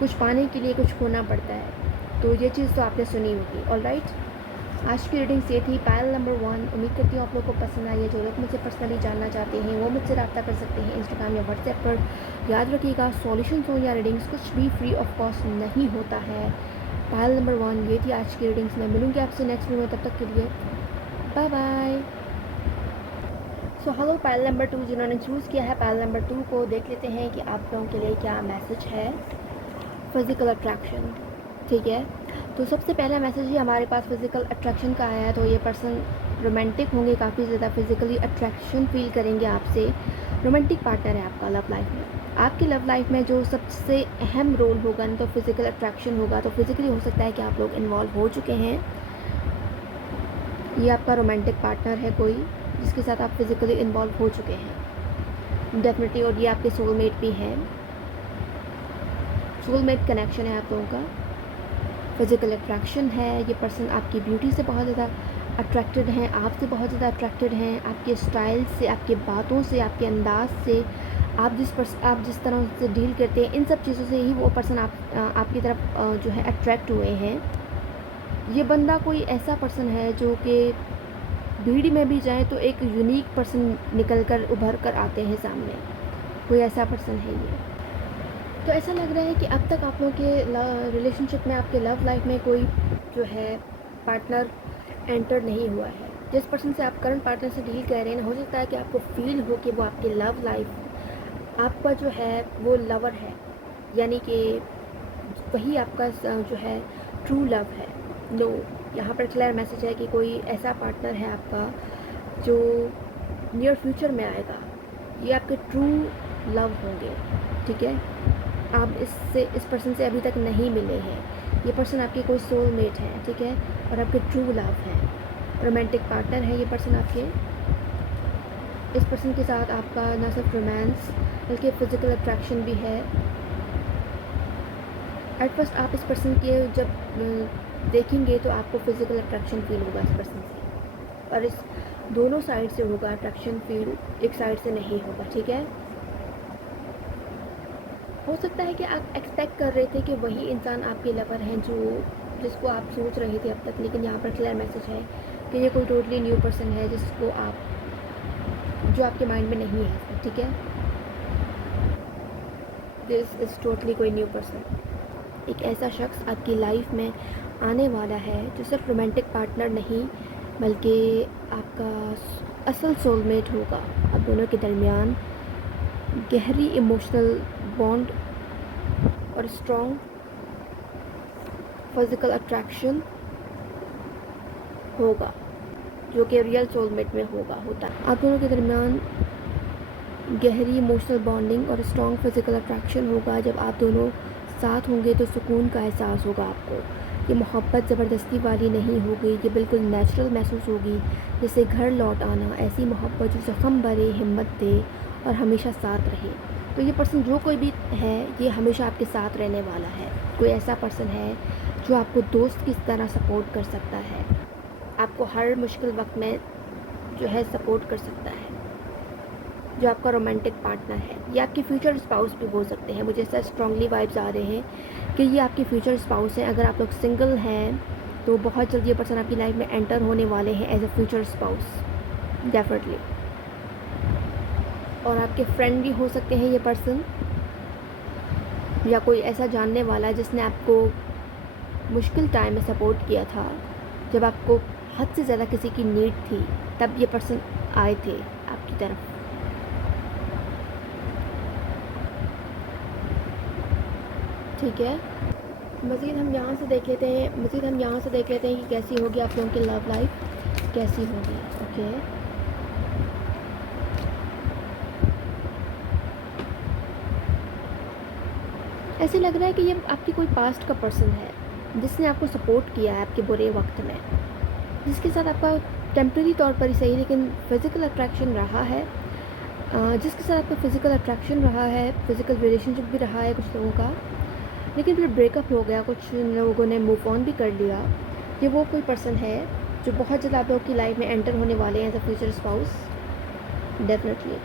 कुछ पाने के लिए कुछ खोना पड़ता है, तो ये चीज़ तो आपने सुनी होगी, ऑलराइट। आज की रीडिंग्स ये थी पायल नंबर 1। उम्मीद करती हूँ आप लोग को पसंद आई है। जो लोग मुझसे पर्सनली जानना चाहते हैं वो मुझसे रब्ता कर सकते हैं इंस्टाग्राम या व्हाट्सएप पर। याद रखिएगा, सॉल्यूशंस हो या रीडिंग्स कुछ भी फ्री ऑफ कॉस्ट नहीं होता है। पायल नंबर 1 ये थी आज की रीडिंग्स में। मिलूंगी आपसे नेक्स्ट वीडियो में, तब तक के लिए bye bye. So hello pile number 2, जिन्होंने चूज़ किया है पायल नंबर 2 को, देख लेते हैं कि आप लोगों के लिए क्या मैसेज है। फिज़िकल अट्रैक्शन, ठीक है। तो सबसे पहला मैसेज ही हमारे पास फिज़िकल अट्रैक्शन का आया है। तो ये पर्सन रोमांटिक होंगे, काफ़ी ज़्यादा फिज़िकली अट्रैक्शन फील करेंगे आपसे। रोमांटिक पार्टनर है आपका लव लाइफ में। आपकी लव लाइफ में जो सबसे अहम रोल होगा तो फिज़िकल अट्रैक्शन होगा। तो फिज़िकली हो सकता है कि आप लोग इन्वॉल्व हो चुके हैं। ये आपका रोमांटिक पार्टनर है कोई जिसके साथ आप फिज़िकली इन्वॉल्व हो चुके हैं डेफिनेटली। और ये आपके सोलमेट भी हैं। सोलमेट कनेक्शन है आप लोगों का। फिज़िकल अट्रैक्शन है। ये पर्सन आपकी ब्यूटी से बहुत ज़्यादा अट्रैक्टेड हैं, आपसे बहुत ज़्यादा अट्रैक्टेड हैं, आपके स्टाइल से, आपके बातों से, आपके अंदाज से, आप जिस तरह से डील करते हैं, इन सब चीज़ों से ही वो पर्सन आपकी तरफ जो है अट्रैक्ट हुए हैं। ये बंदा कोई ऐसा पर्सन है जो कि भीड़ में भी जाए तो एक यूनिक पर्सन निकल कर उभर कर आते हैं सामने। कोई ऐसा पर्सन है ये। तो ऐसा लग रहा है कि अब तक आप लोगों के रिलेशनशिप में, आपके लव लाइफ में कोई जो है पार्टनर एंटर नहीं हुआ है। जिस पर्सन से आप करंट पार्टनर से डील कर रहे हैं, हो सकता है कि आपको फील हो कि वो आपकी लव लाइफ, आपका जो है वो लवर है, यानी कि वही आपका जो है ट्रू लव है। नो, यहाँ पर क्लियर मैसेज है कि कोई ऐसा पार्टनर है आपका जो नियर फ्यूचर में आएगा। ये आपके ट्रू लव होंगे, ठीक है। आप इस पर्सन से अभी तक नहीं मिले हैं। ये पर्सन आपके कोई सोलमेट है, ठीक है, और आपके ट्रू लव हैं। रोमांटिक पार्टनर है ये पर्सन आपके। इस पर्सन के साथ आपका न सिर्फ रोमांस बल्कि फिज़िकल अट्रैक्शन भी है। एट फर्स्ट आप इस पर्सन के जब देखेंगे तो आपको फिज़िकल अट्रैक्शन फील होगा इस पर्सन से, और इस दोनों साइड से होगा अट्रैक्शन फील, एक साइड से नहीं होगा, ठीक है। हो सकता है कि आप एक्सपेक्ट कर रहे थे कि वही इंसान आपके लवर हैं जिसको आप सोच रहे थे अब तक, लेकिन यहाँ पर क्लियर मैसेज है कि ये कोई टोटली न्यू पर्सन है जो आपके माइंड में नहीं है, ठीक है। दिस इज़ टोटली कोई न्यू पर्सन। एक ऐसा शख्स आपकी लाइफ में आने वाला है जो सिर्फ रोमांटिक पार्टनर नहीं बल्कि आपका असल सोलमेट होगा। आप दोनों के दरमियान गहरी इमोशनल बॉन्ड और स्ट्रॉन्ग फिज़िकल अट्रैक्शन होगा जो कि रियल सोलमेट में होता है। आप दोनों के दरमियान गहरी इमोशनल बॉन्डिंग और स्ट्रॉन्ग फिज़िकल अट्रैक्शन होगा। जब आप दोनों साथ होंगे तो सुकून का एहसास होगा आपको। ये मोहब्बत ज़बरदस्ती वाली नहीं होगी, ये बिल्कुल नेचुरल महसूस होगी, जैसे घर लौट आना। ऐसी मोहब्बत जो ज़ख्म भरे, हिम्मत दे और हमेशा साथ रहे। तो ये पर्सन जो कोई भी है ये हमेशा आपके साथ रहने वाला है। कोई ऐसा पर्सन है जो आपको दोस्त की तरह सपोर्ट कर सकता है, आपको हर मुश्किल वक्त में जो है सपोर्ट कर सकता है, जो आपका रोमांटिक पार्टनर है। ये आपके फ्यूचर स्पाउस भी हो सकते हैं। मुझे ऐसा स्ट्रॉन्गली वाइब्स आ रहे हैं कि ये आपके फ्यूचर स्पाउस हैं। अगर आप लोग सिंगल हैं तो बहुत जल्दी ये पर्सन आपकी लाइफ में एंटर होने वाले हैं as a future spouse, definitely. और आपके फ्रेंड भी हो सकते हैं ये पर्सन, या कोई ऐसा जानने वाला जिसने आपको मुश्किल टाइम में सपोर्ट किया था, जब आपको हद से ज़्यादा किसी की नीड थी, तब ये पर्सन आए थे आपकी तरफ। ठीक है, मज़ीद हम यहाँ से देख लेते हैं कि कैसी होगी आप लोगों की लव लाइफ, कैसी होगी। ओके, ऐसे लग रहा है कि ये आपकी कोई पास्ट का पर्सन है जिसने आपको सपोर्ट किया है आपके बुरे वक्त में, जिसके साथ आपका टेम्प्रेरी तौर पर ही सही लेकिन फ़िज़िकल अट्रैक्शन रहा है, जिसके साथ आपका फ़िज़िकल अट्रैक्शन रहा है, फ़िज़िकल रिलेशनशिप भी रहा है कुछ लोगों का, लेकिन फिर ब्रेकअप हो गया, कुछ लोगों ने मूव ऑन भी कर लिया। ये वो कोई पर्सन है जो बहुत जल्द आप लोगों की लाइफ में एंटर होने वाले हैं as a future spouse, definitely.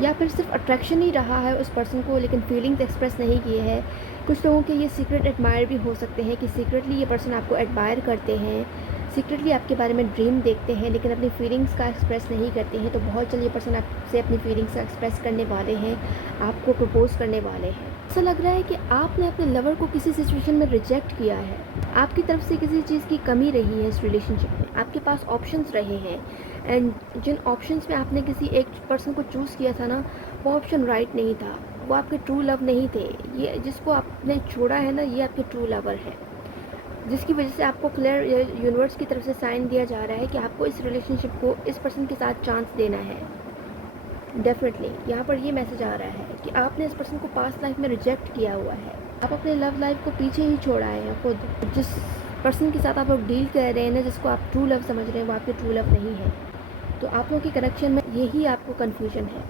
या फिर सिर्फ अट्रैक्शन ही रहा है उस पर्सन को, लेकिन फीलिंग्स एक्सप्रेस नहीं किए हैं, कुछ लोगों के ये सीक्रेट एडमायर भी हो सकते हैं कि सीक्रेटली ये पर्सन आपको एडमायर करते हैं, सीक्रेटली आपके बारे में ड्रीम देखते हैं, लेकिन अपनी फीलिंग्स का एक्सप्रेस नहीं करते हैं। तो बहुत जल्द ये पर्सन आपसे अपनी फीलिंग्स का एक्सप्रेस करने वाले हैं, आपको प्रपोज़ करने वाले हैं। ऐसा लग रहा है कि आपने अपने लवर को किसी सिचुएशन में रिजेक्ट किया है, आपकी तरफ से किसी चीज़ की कमी रही है इस रिलेशनशिप में, आपके पास ऑप्शंस रहे हैं, एंड जिन ऑप्शंस में आपने किसी एक पर्सन को चूज़ किया था ना, वो ऑप्शन राइट नहीं था, वो आपके ट्रू लव नहीं थे। ये जिसको आपने छोड़ा है ना, ये आपके ट्रू लवर है, जिसकी वजह से आपको क्लियर यूनिवर्स की तरफ से साइन दिया जा रहा है कि आपको इस रिलेशनशिप को इस पर्सन के साथ चांस देना है। डेफिनेटली यहाँ पर ये मैसेज आ रहा है कि आपने इस पर्सन को पास्ट लाइफ में रिजेक्ट किया हुआ है, आप अपने लव लाइफ को पीछे ही छोड़ आए हैं खुद। जिस पर्सन के साथ आप लोग डील कर रहे हैं ना, जिसको आप ट्रू लव समझ रहे हैं, वो आपके ट्रू लव नहीं है। तो आप लोगों की कनेक्शन में यही आपको कन्फ्यूजन है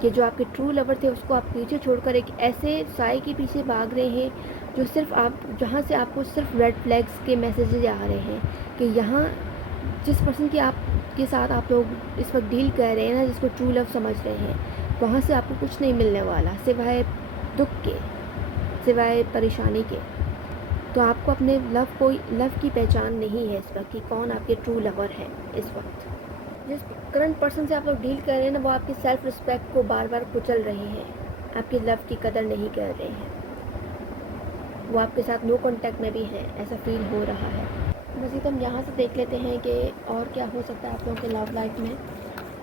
कि जो आपके ट्रू लवर थे उसको आप पीछे छोड़कर एक ऐसे साए के पीछे भाग रहे हैं जो सिर्फ आप, जहाँ से आपको सिर्फ रेड फ्लैग्स के मैसेजेज आ रहे हैं कि यहाँ जिस पर्सन के साथ आप लोग इस वक्त डील कर रहे हैं ना, जिसको ट्रू लव समझ रहे हैं, वहाँ से आपको कुछ नहीं मिलने वाला सिवाय दुख के, सिवाय परेशानी के। तो आपको अपने लव की पहचान नहीं है इस वक्त कि कौन आपके ट्रू लवर है। इस वक्त जिस करंट पर्सन से आप लोग डील कर रहे हैं ना, वो आपकी सेल्फ रिस्पेक्ट को बार बार कुचल रहे हैं, आपके लव की कदर नहीं कर रहे हैं, वो आपके साथ नो कांटेक्ट में भी हैं, ऐसा फील हो रहा है। मज़ीद हम यहाँ से देख लेते हैं कि और क्या हो सकता है आप लोगों के लव लाइफ में,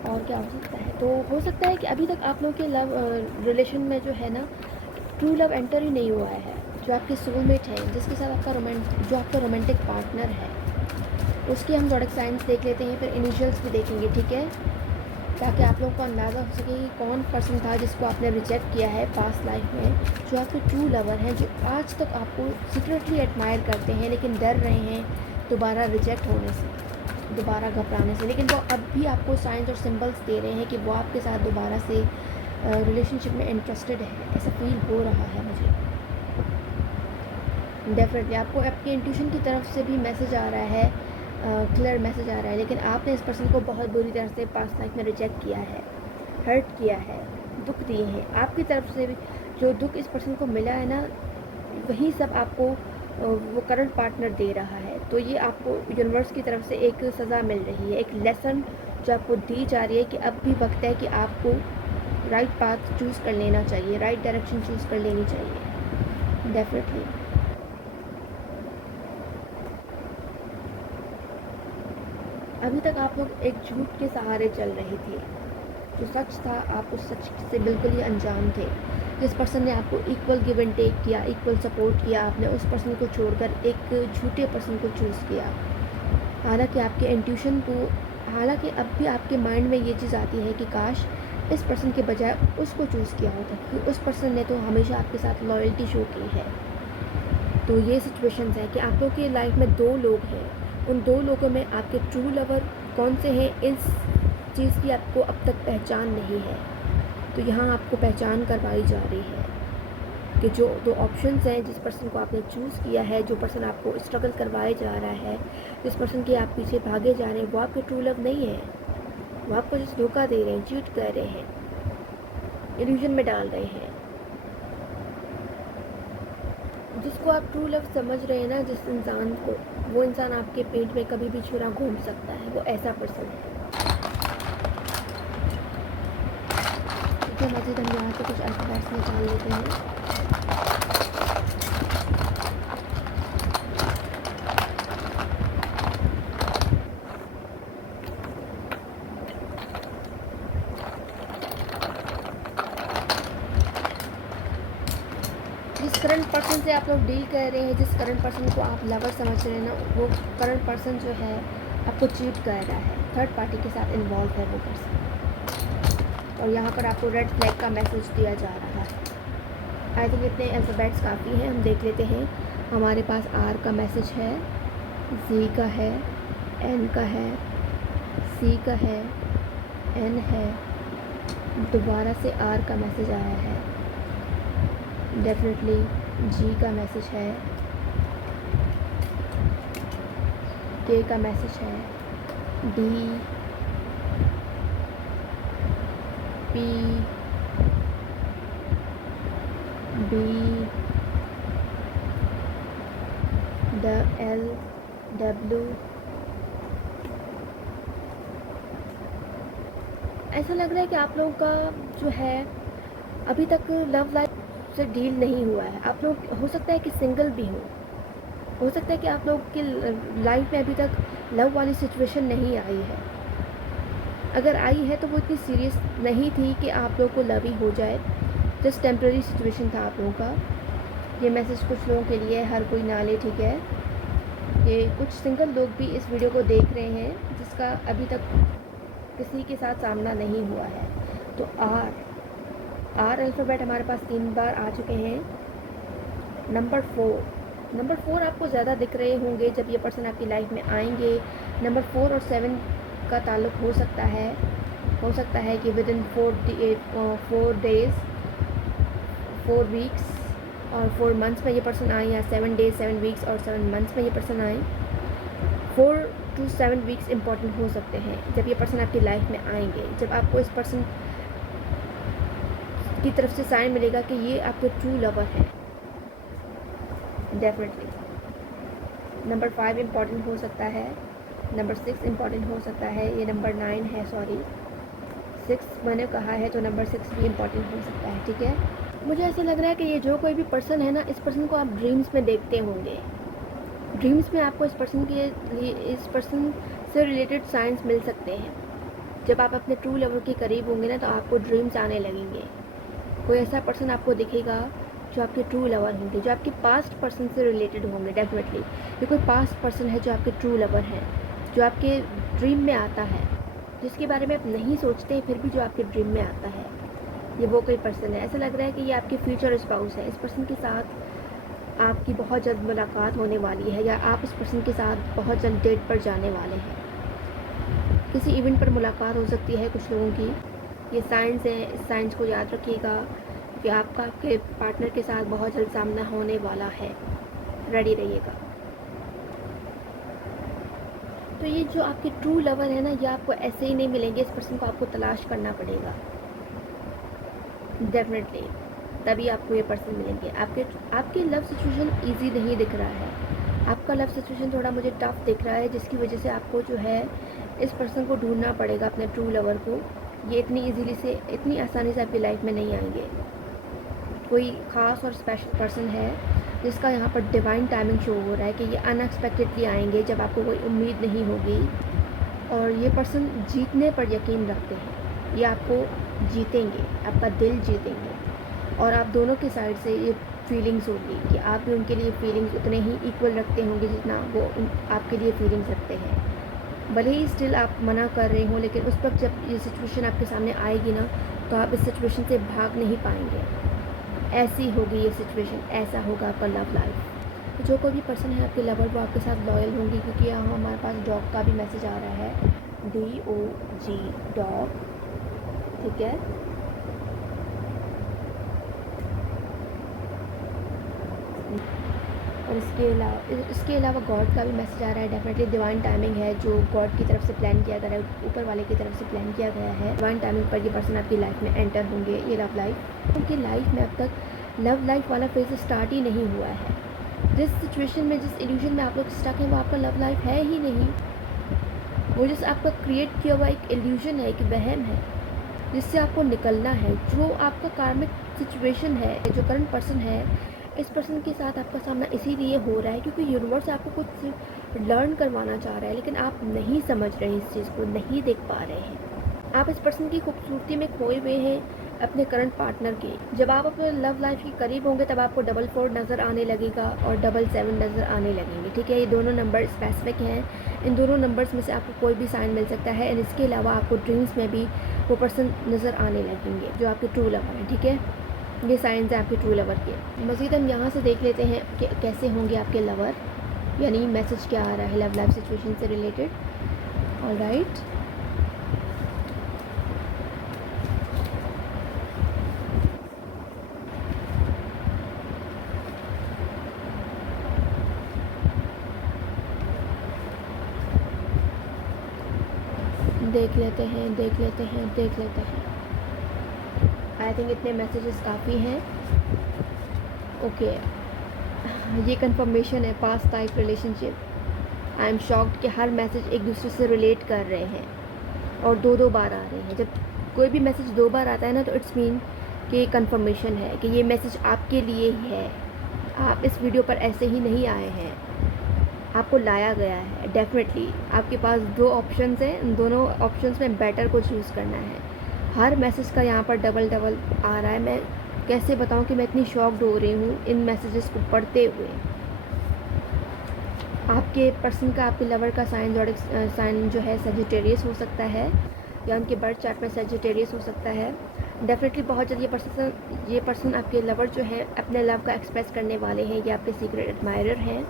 और क्या हो सकता है। तो हो सकता है कि अभी तक आप लोगों के लव रिलेशन में जो है ना, ट्रू लव एंटर ही नहीं हुआ है। जो आपके सोलमेट हैं, जिसके साथ जो आपका रोमांटिक पार्टनर है, उसके हम ज़ोडिएक साइंस देख लेते हैं, फिर इनिशियल्स भी देखेंगे, ठीक है, ताकि आप लोगों को अंदाज़ा हो सके कि कौन पर्सन था जिसको आपने रिजेक्ट किया है पास्ट लाइफ में, जो आपके ट्रू लवर हैं, जो आज तक आपको सीक्रेटली एडमायर करते हैं, लेकिन डर रहे हैं दोबारा रिजेक्ट होने से, दोबारा घबराने से, लेकिन वो अब भी आपको साइंस और सिंबल्स दे रहे हैं कि वो आपके साथ दोबारा से रिलेशनशिप में इंटरेस्टेड है। ऐसा फील हो रहा है मुझे। डेफिनेटली आपको आपके इंट्यूशन की तरफ से भी मैसेज आ रहा है, क्लियर मैसेज आ रहा है, लेकिन आपने इस पर्सन को बहुत बुरी तरह से पास्ट लाइफ में रिजेक्ट किया है, हर्ट किया है, दुख दिए हैं। आपकी तरफ से भी जो दुख इस पर्सन को मिला है ना, वही सब आपको वो करंट पार्टनर दे रहा है। तो ये आपको यूनिवर्स की तरफ से एक सज़ा मिल रही है, एक लेसन जो आपको दी जा रही है कि अब भी वक्त है कि आपको राइट पाथ चूज़ कर लेना चाहिए, राइट डायरेक्शन चूज़ कर लेनी चाहिए। डेफिनेटली अभी तक आप लोग एक झूठ के सहारे चल रहे थे, जो सच था आप उस सच से बिल्कुल ही अनजान थे। जिस पर्सन ने आपको इक्वल गिव एंड टेक किया, इक्वल सपोर्ट किया, आपने उस पर्सन को छोड़कर एक झूठे पर्सन को चूज़ किया। हालांकि आपके इंट्यूशन को, हालांकि अब भी आपके माइंड में ये चीज़ आती है कि काश इस पर्सन के बजाय उसको चूज़ किया होता, क्योंकि उस पर्सन ने तो हमेशा आपके साथ लॉयल्टी शो की है। तो ये सिचुएशंस है कि आप लोग की लाइफ में दो लोग हैं, उन दो लोगों में आपके ट्रू लवर कौन से हैं, इस चीज़ की आपको अब तक पहचान नहीं है। तो यहाँ आपको पहचान करवाई जा रही है कि जो दो ऑप्शंस हैं, जिस पर्सन को आपने चूज़ किया है, जो पर्सन आपको स्ट्रगल करवाए जा रहा है, जिस पर्सन के आप पीछे भागे जा रहे हैं, वो आपके ट्रू लव नहीं है। वो आपको जिस धोखा दे रहे हैं, चीट कर रहे हैं, इल्यूजन में डाल रहे हैं। जिसको आप ट्रू लव समझ रहे हैं ना, जिस इंसान को, वो इंसान आपके पेट में कभी भी छुरा घूम सकता है, वो ऐसा पर्सन है। तो मज़ीद हम यहाँ से कुछ अल्फ़ाबेट्स निकाल लेते हैं। जिस करंट पर्सन से आप लोग डील कर रहे हैं, जिस करंट पर्सन को आप लवर समझ रहे हैं ना, वो करंट पर्सन जो है आपको चीट कर रहा है, थर्ड पार्टी के साथ इन्वॉल्व है वो पर्सन। और यहाँ पर आपको रेड फ्लैग का मैसेज दिया जा रहा है। आई थिंक इतने अल्फ़ाबेट्स काफ़ी हैं, हम देख लेते हैं। हमारे पास आर का मैसेज है, जी का है, एन का है, सी का है, एन है, दोबारा से आर का मैसेज आया है, डेफिनेटली जी का मैसेज है, के का मैसेज है, डी, पी, BW। ऐसा लग रहा है कि आप लोगों का जो है अभी तक लव लाइफ से डील नहीं हुआ है। आप लोग हो सकता है कि सिंगल भी हो सकता है कि आप लोग की लाइफ में अभी तक लव वाली सिचुएशन नहीं आई है। अगर आई है तो वो इतनी सीरियस नहीं थी कि आप लोग को लव ही हो जाए, जस्ट टेम्प्रेरी सिचुएशन था आप लोगों का। ये मैसेज कुछ लोगों के लिए, हर कोई ना ले, ठीक है। ये कुछ सिंगल लोग भी इस वीडियो को देख रहे हैं जिसका अभी तक किसी के साथ सामना नहीं हुआ है। तो आर अल्फ़ाबेट हमारे पास 3 बार आ चुके हैं। नंबर 4 आपको ज़्यादा दिख रहे होंगे जब ये पर्सन आपकी लाइफ में आएंगे। नंबर 4 और 7 का ताल्लुक हो सकता है कि विद इन 4 डेज़ 4 वीक्स और 4 मंथ्स में ये पर्सन आए, या 7 डेज़ 7 वीक्स और 7 मंथ्स में ये पर्सन आए। 4 to 7 वीक्स इंपॉर्टेंट हो सकते हैं जब ये पर्सन आपकी लाइफ में आएंगे, जब आपको इस पर्सन की तरफ से साइन मिलेगा कि ये आपके ट्रू लवर हैं। डेफिनेटली नंबर 5 इम्पॉर्टेंट हो सकता है, नंबर 6 इम्पॉर्टेंट हो सकता है। ये नंबर 9 है, सॉरी 6 मैंने कहा है, तो नंबर 6 भी इम्पॉर्टेंट हो सकता है, ठीक है। मुझे ऐसा लग रहा है कि ये जो कोई भी पर्सन है ना, इस पर्सन को आप ड्रीम्स में देखते होंगे। ड्रीम्स में आपको इस पर्सन से रिलेटेड साइंस मिल सकते हैं। जब आप अपने ट्रू लवर के करीब होंगे ना, तो आपको ड्रीम्स आने लगेंगे। कोई ऐसा पर्सन आपको दिखेगा जो आपके ट्रू लवर होंगे, जो आपके पास्ट पर्सन से रिलेटेड होंगे। डेफिनेटली ये कोई पास्ट पर्सन है जो आपके ट्रू लवर हैं, जो आपके ड्रीम में आता है, जिसके बारे में आप नहीं सोचते हैं फिर भी जो आपके ड्रीम में आता है। ये वो कोई पर्सन है। ऐसा लग रहा है कि ये आपके फ्यूचर स्पाउस है। इस पर्सन के साथ आपकी बहुत जल्द मुलाकात होने वाली है, या आप इस पर्सन के साथ बहुत जल्द डेट पर जाने वाले हैं। किसी इवेंट पर मुलाकात हो सकती है कुछ लोगों की। ये साइंस है, इस साइंस को याद रखिएगा कि आपका आपके पार्टनर के साथ बहुत जल्द सामना होने वाला है। रेडी रहिएगा। तो ये जो आपके ट्रू लवर है ना, ये आपको ऐसे ही नहीं मिलेंगे। इस पर्सन को आपको तलाश करना पड़ेगा डेफिनेटली, तभी आपको ये पर्सन मिलेंगे। आपकी लव सिचुएशन इजी नहीं दिख रहा है। आपका लव सिचुएशन थोड़ा मुझे टफ दिख रहा है, जिसकी वजह से आपको जो है इस पर्सन को ढूंढना पड़ेगा, अपने ट्रू लवर को। ये इतनी आसानी से आपकी लाइफ में नहीं आएंगे। कोई ख़ास और स्पेशल पर्सन है जिसका यहाँ पर डिवाइन टाइमिंग शो हो रहा है कि ये अनएक्सपेक्टेडली आएंगे जब आपको कोई उम्मीद नहीं होगी। और ये पर्सन जीतने पर यकीन रखते हैं। ये आपको जीतेंगे, आपका दिल जीतेंगे, और आप दोनों की साइड से ये फीलिंग्स होगी कि आप भी उनके लिए फीलिंग्स उतने ही इक्वल रखते होंगे जितना वो आपके लिए फीलिंग्स रखते हैं। भले ही स्टिल आप मना कर रहे हो, लेकिन उस वक्त जब ये सिचुएशन आपके सामने आएगी ना, तो आप इस सिचुएशन से भाग नहीं पाएंगे। ऐसी होगी ये सिचुएशन, ऐसा होगा आपका लव लाइफ। जो कोई भी पर्सन है आपके लवर, वो आपके साथ लॉयल होंगी, क्योंकि यहाँ हमारे पास डॉग का भी मैसेज आ रहा है, DOG डॉग, ठीक है। और इसके अलावा गॉड का भी मैसेज आ रहा है। डेफिनेटली डिवाइन टाइमिंग है, जो गॉड की तरफ से प्लान किया गया है, ऊपर वाले की तरफ से प्लान किया गया है। डिवाइन टाइमिंग पर ये पर्सन आपकी लाइफ में एंटर होंगे। ये लव लाइफ, उनकी लाइफ में अब तक लव लाइफ वाला फेज स्टार्ट ही नहीं हुआ है। जिस सिचुएशन में, जिस इल्यूजन में आप लोग स्टक हैं, वो आपका लव लाइफ है ही नहीं। वो जिस आपका क्रिएट किया हुआ एक इल्यूजन है, एक वहम है, जिससे आपको निकलना है। जो आपका कार्मिक सिचुएशन है, जो करंट पर्सन है, इस पर्सन के साथ आपका सामना इसीलिए हो रहा है क्योंकि यूनिवर्स आपको कुछ लर्न करवाना चाह रहा है, लेकिन आप नहीं समझ रहे हैं, इस चीज़ को नहीं देख पा रहे हैं। आप इस पर्सन की खूबसूरती में खोए हुए हैं अपने करंट पार्टनर के। जब आप अपने लव लाइफ के करीब होंगे तब आपको 44 नज़र आने लगेगा और 77 नज़र आने लगेंगे, ठीक है। ये दोनों नंबर स्पेसिफिक हैं। इन दोनों नंबर्स में से आपको कोई भी साइन मिल सकता है। एंड इसके अलावा आपको ड्रीम्स में भी वो पर्सन नज़र आने लगेंगे जो आपके ट्रू लवर हैं, ठीक है। ये साइंस है आपके ट्रू लवर के। मज़ीद हम यहाँ से देख लेते हैं कि कैसे होंगे आपके लवर, यानी मैसेज क्या आ रहा है लव लाइफ सिचुएशन से रिलेटेड। ऑलराइट, देख लेते हैं। आई थिंक इतने मैसेजेस काफ़ी हैं। ओके, ये कंफर्मेशन है past type relationship. I am shocked कि हर मैसेज एक दूसरे से रिलेट कर रहे हैं और दो दो बार आ रहे हैं। जब कोई भी मैसेज दो बार आता है ना, तो इट्स मीन कि कंफर्मेशन है कि ये मैसेज आपके लिए ही है। आप इस वीडियो पर ऐसे ही नहीं आए हैं, आपको लाया गया है। डेफिनेटली आपके पास दो ऑप्शंस हैं, इन दोनों ऑप्शंस में बेटर को चूज़ करना है। हर मैसेज का यहाँ पर डबल डबल आ रहा है। मैं कैसे बताऊँ कि मैं इतनी शॉक्ड हो रही हूँ इन मैसेजेस को पढ़ते हुए। आपके पर्सन का, आपके लवर का साइन ज़ोडिक साइन जो है सेजिटेरियस हो सकता है, या उनके बर्थ चार्ट में सेजिटेरियस हो सकता है। डेफिनेटली बहुत जल्द ये पर्सन आपके लवर जो है अपने लव का एक्सप्रेस करने वाले हैं। ये आपके सीक्रेट एडमायरर हैं,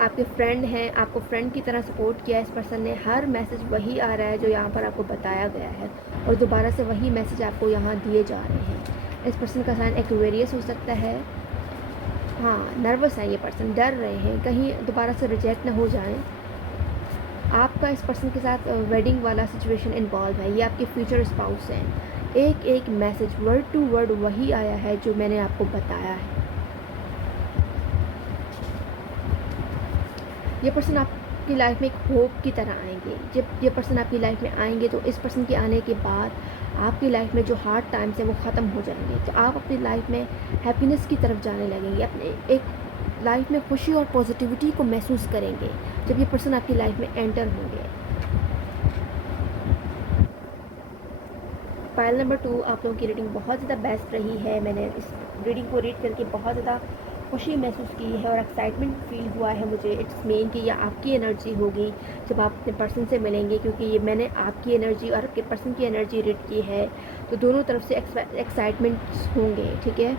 आपके फ्रेंड हैं, आपको फ्रेंड की तरह सपोर्ट किया इस पर्सन ने। हर मैसेज वही आ रहा है जो यहाँ पर आपको बताया गया है, और दोबारा से वही मैसेज आपको यहाँ दिए जा रहे हैं। इस पर्सन का साइन एक्वेरियस हो सकता है। हाँ, नर्वस है ये पर्सन, डर रहे हैं कहीं दोबारा से रिजेक्ट ना हो जाएं। आपका इस पर्सन के साथ वेडिंग वाला सिचुएशन इन्वॉल्व है। ये आपके फ्यूचर स्पाउस हैं। एक एक मैसेज वर्ड टू वर्ड वही आया है जो मैंने आपको बताया है। ये पर्सन आपकी लाइफ में एक होप की तरह आएंगे। जब ये पर्सन आपकी लाइफ में आएंगे तो इस पर्सन के आने के बाद आपकी लाइफ में जो हार्ड टाइम्स हैं वो ख़त्म हो जाएंगे। तो आप अपनी लाइफ में हैप्पीनेस की तरफ जाने लगेंगे, अपने एक लाइफ में खुशी और पॉजिटिविटी को महसूस करेंगे जब ये पर्सन आपकी लाइफ में एंटर होंगे। फाइल नंबर 2, आप लोगों की रीडिंग बहुत ज़्यादा बेस्ट रही है। मैंने इस रीडिंग को रीड करके बहुत ज़्यादा खुशी महसूस की है और एक्साइटमेंट फील हुआ है मुझे। इट्स मीन कि यह आपकी एनर्जी होगी जब आप अपने पर्सन से मिलेंगे, क्योंकि ये मैंने आपकी एनर्जी और आपके पर्सन की एनर्जी रीड की है। तो दोनों तरफ से एक्साइटमेंट्स होंगे, ठीक है।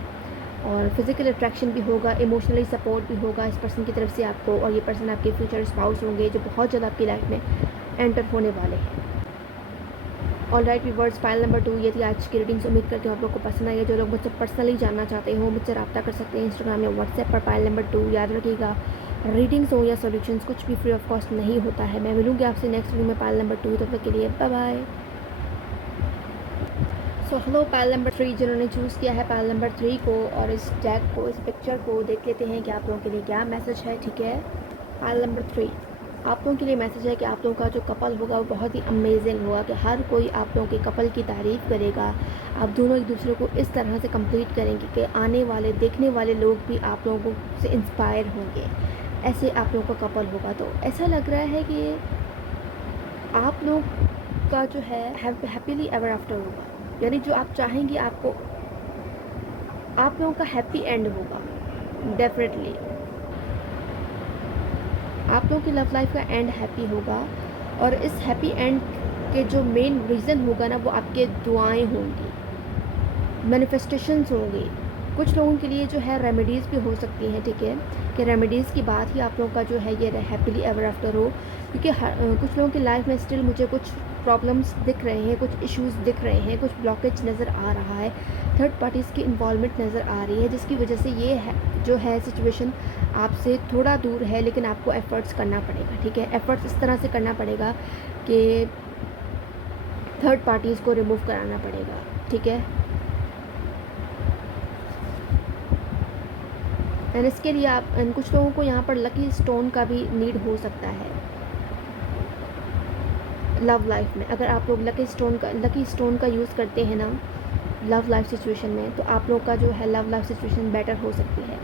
और फिज़िकल अट्रैक्शन भी होगा, इमोशनली सपोर्ट भी होगा इस पर्सन की तरफ से आपको। और ये पर्सन आपके फ्यूचर स्पाउस होंगे जो बहुत जल्द आपकी लाइफ में एंटर होने वाले हैं। All right viewers, file number 2 ये थी आज की रीडिंग्स। उम्मीद करती हूँ आप लोग को पसंद आई है। जो लोग मुझसे पर्सनली जानना चाहते हो मुझसे रब्ता कर सकते हैं इंस्टाग्राम या व्हाट्सएप पर फाइल नंबर 2। याद रखिएगा, रीडिंग्स हो या सॉल्यूशंस कुछ भी फ्री ऑफ कॉस्ट नहीं होता है। मैं मिलूँगी आपसे नेक्स्ट वीडियो में फाइल नंबर 2। तब तक के लिए bye bye. So hello pile number 3 जिन्होंने चूज़ किया है पाइल नंबर 3 को, और इस टैग को, इस पिक्चर को देख लेते हैं कि आप लोगों के लिए क्या मैसेज है, ठीक है। पाइल नंबर 3 आप लोगों के लिए मैसेज है कि आप लोगों का जो कपल होगा वो बहुत ही अमेजिंग होगा, कि हर कोई आप लोगों के कपल की तारीफ़ करेगा। आप दोनों एक दूसरे को इस तरह से कंप्लीट करेंगे कि आने वाले देखने वाले लोग भी आप लोगों से इंस्पायर होंगे। ऐसे आप लोगों का कपल होगा। तो ऐसा लग रहा है कि आप लोग का जो है हैप्पीली एवर आफ्टर होगा, यानी जो आप चाहेंगे आपको, आप लोगों का हैप्पी एंड होगा। डेफिनेटली आप लोगों की लव लाइफ का एंड हैप्पी होगा, और इस हैप्पी एंड के जो मेन रीज़न होगा ना, वो आपके दुआएं होंगी, मैनिफेस्टेशंस होंगी। कुछ लोगों के लिए जो है रेमेडीज़ भी हो सकती हैं, ठीक है, कि रेमेडीज़ के बाद ही आप लोगों का जो है ये हैप्पीली एवर आफ्टर हो। क्योंकि कुछ लोगों की लाइफ में स्टिल मुझे कुछ प्रॉब्लम्स दिख रहे हैं, कुछ इश्यूज़ दिख रहे हैं, कुछ ब्लॉकेज नज़र आ रहा है, थर्ड पार्टीज़ की इन्वॉल्वमेंट नज़र आ रही है, जिसकी वजह से ये है जो है सिचुएशन आपसे थोड़ा दूर है। लेकिन आपको एफ़र्ट्स करना पड़ेगा, ठीक है। एफ़र्ट्स इस तरह से करना पड़ेगा कि थर्ड पार्टीज़ को रिमूव कराना पड़ेगा, ठीक है। एंड इसके लिए आप कुछ लोगों को यहाँ पर लकी स्टोन का भी नीड हो सकता है लव लाइफ में। अगर आप लोग लकी स्टोन का यूज़ करते हैं ना लव लाइफ सिचुएशन में, तो आप लोग का जो है लव लाइफ सिचुएशन बेटर हो सकती है।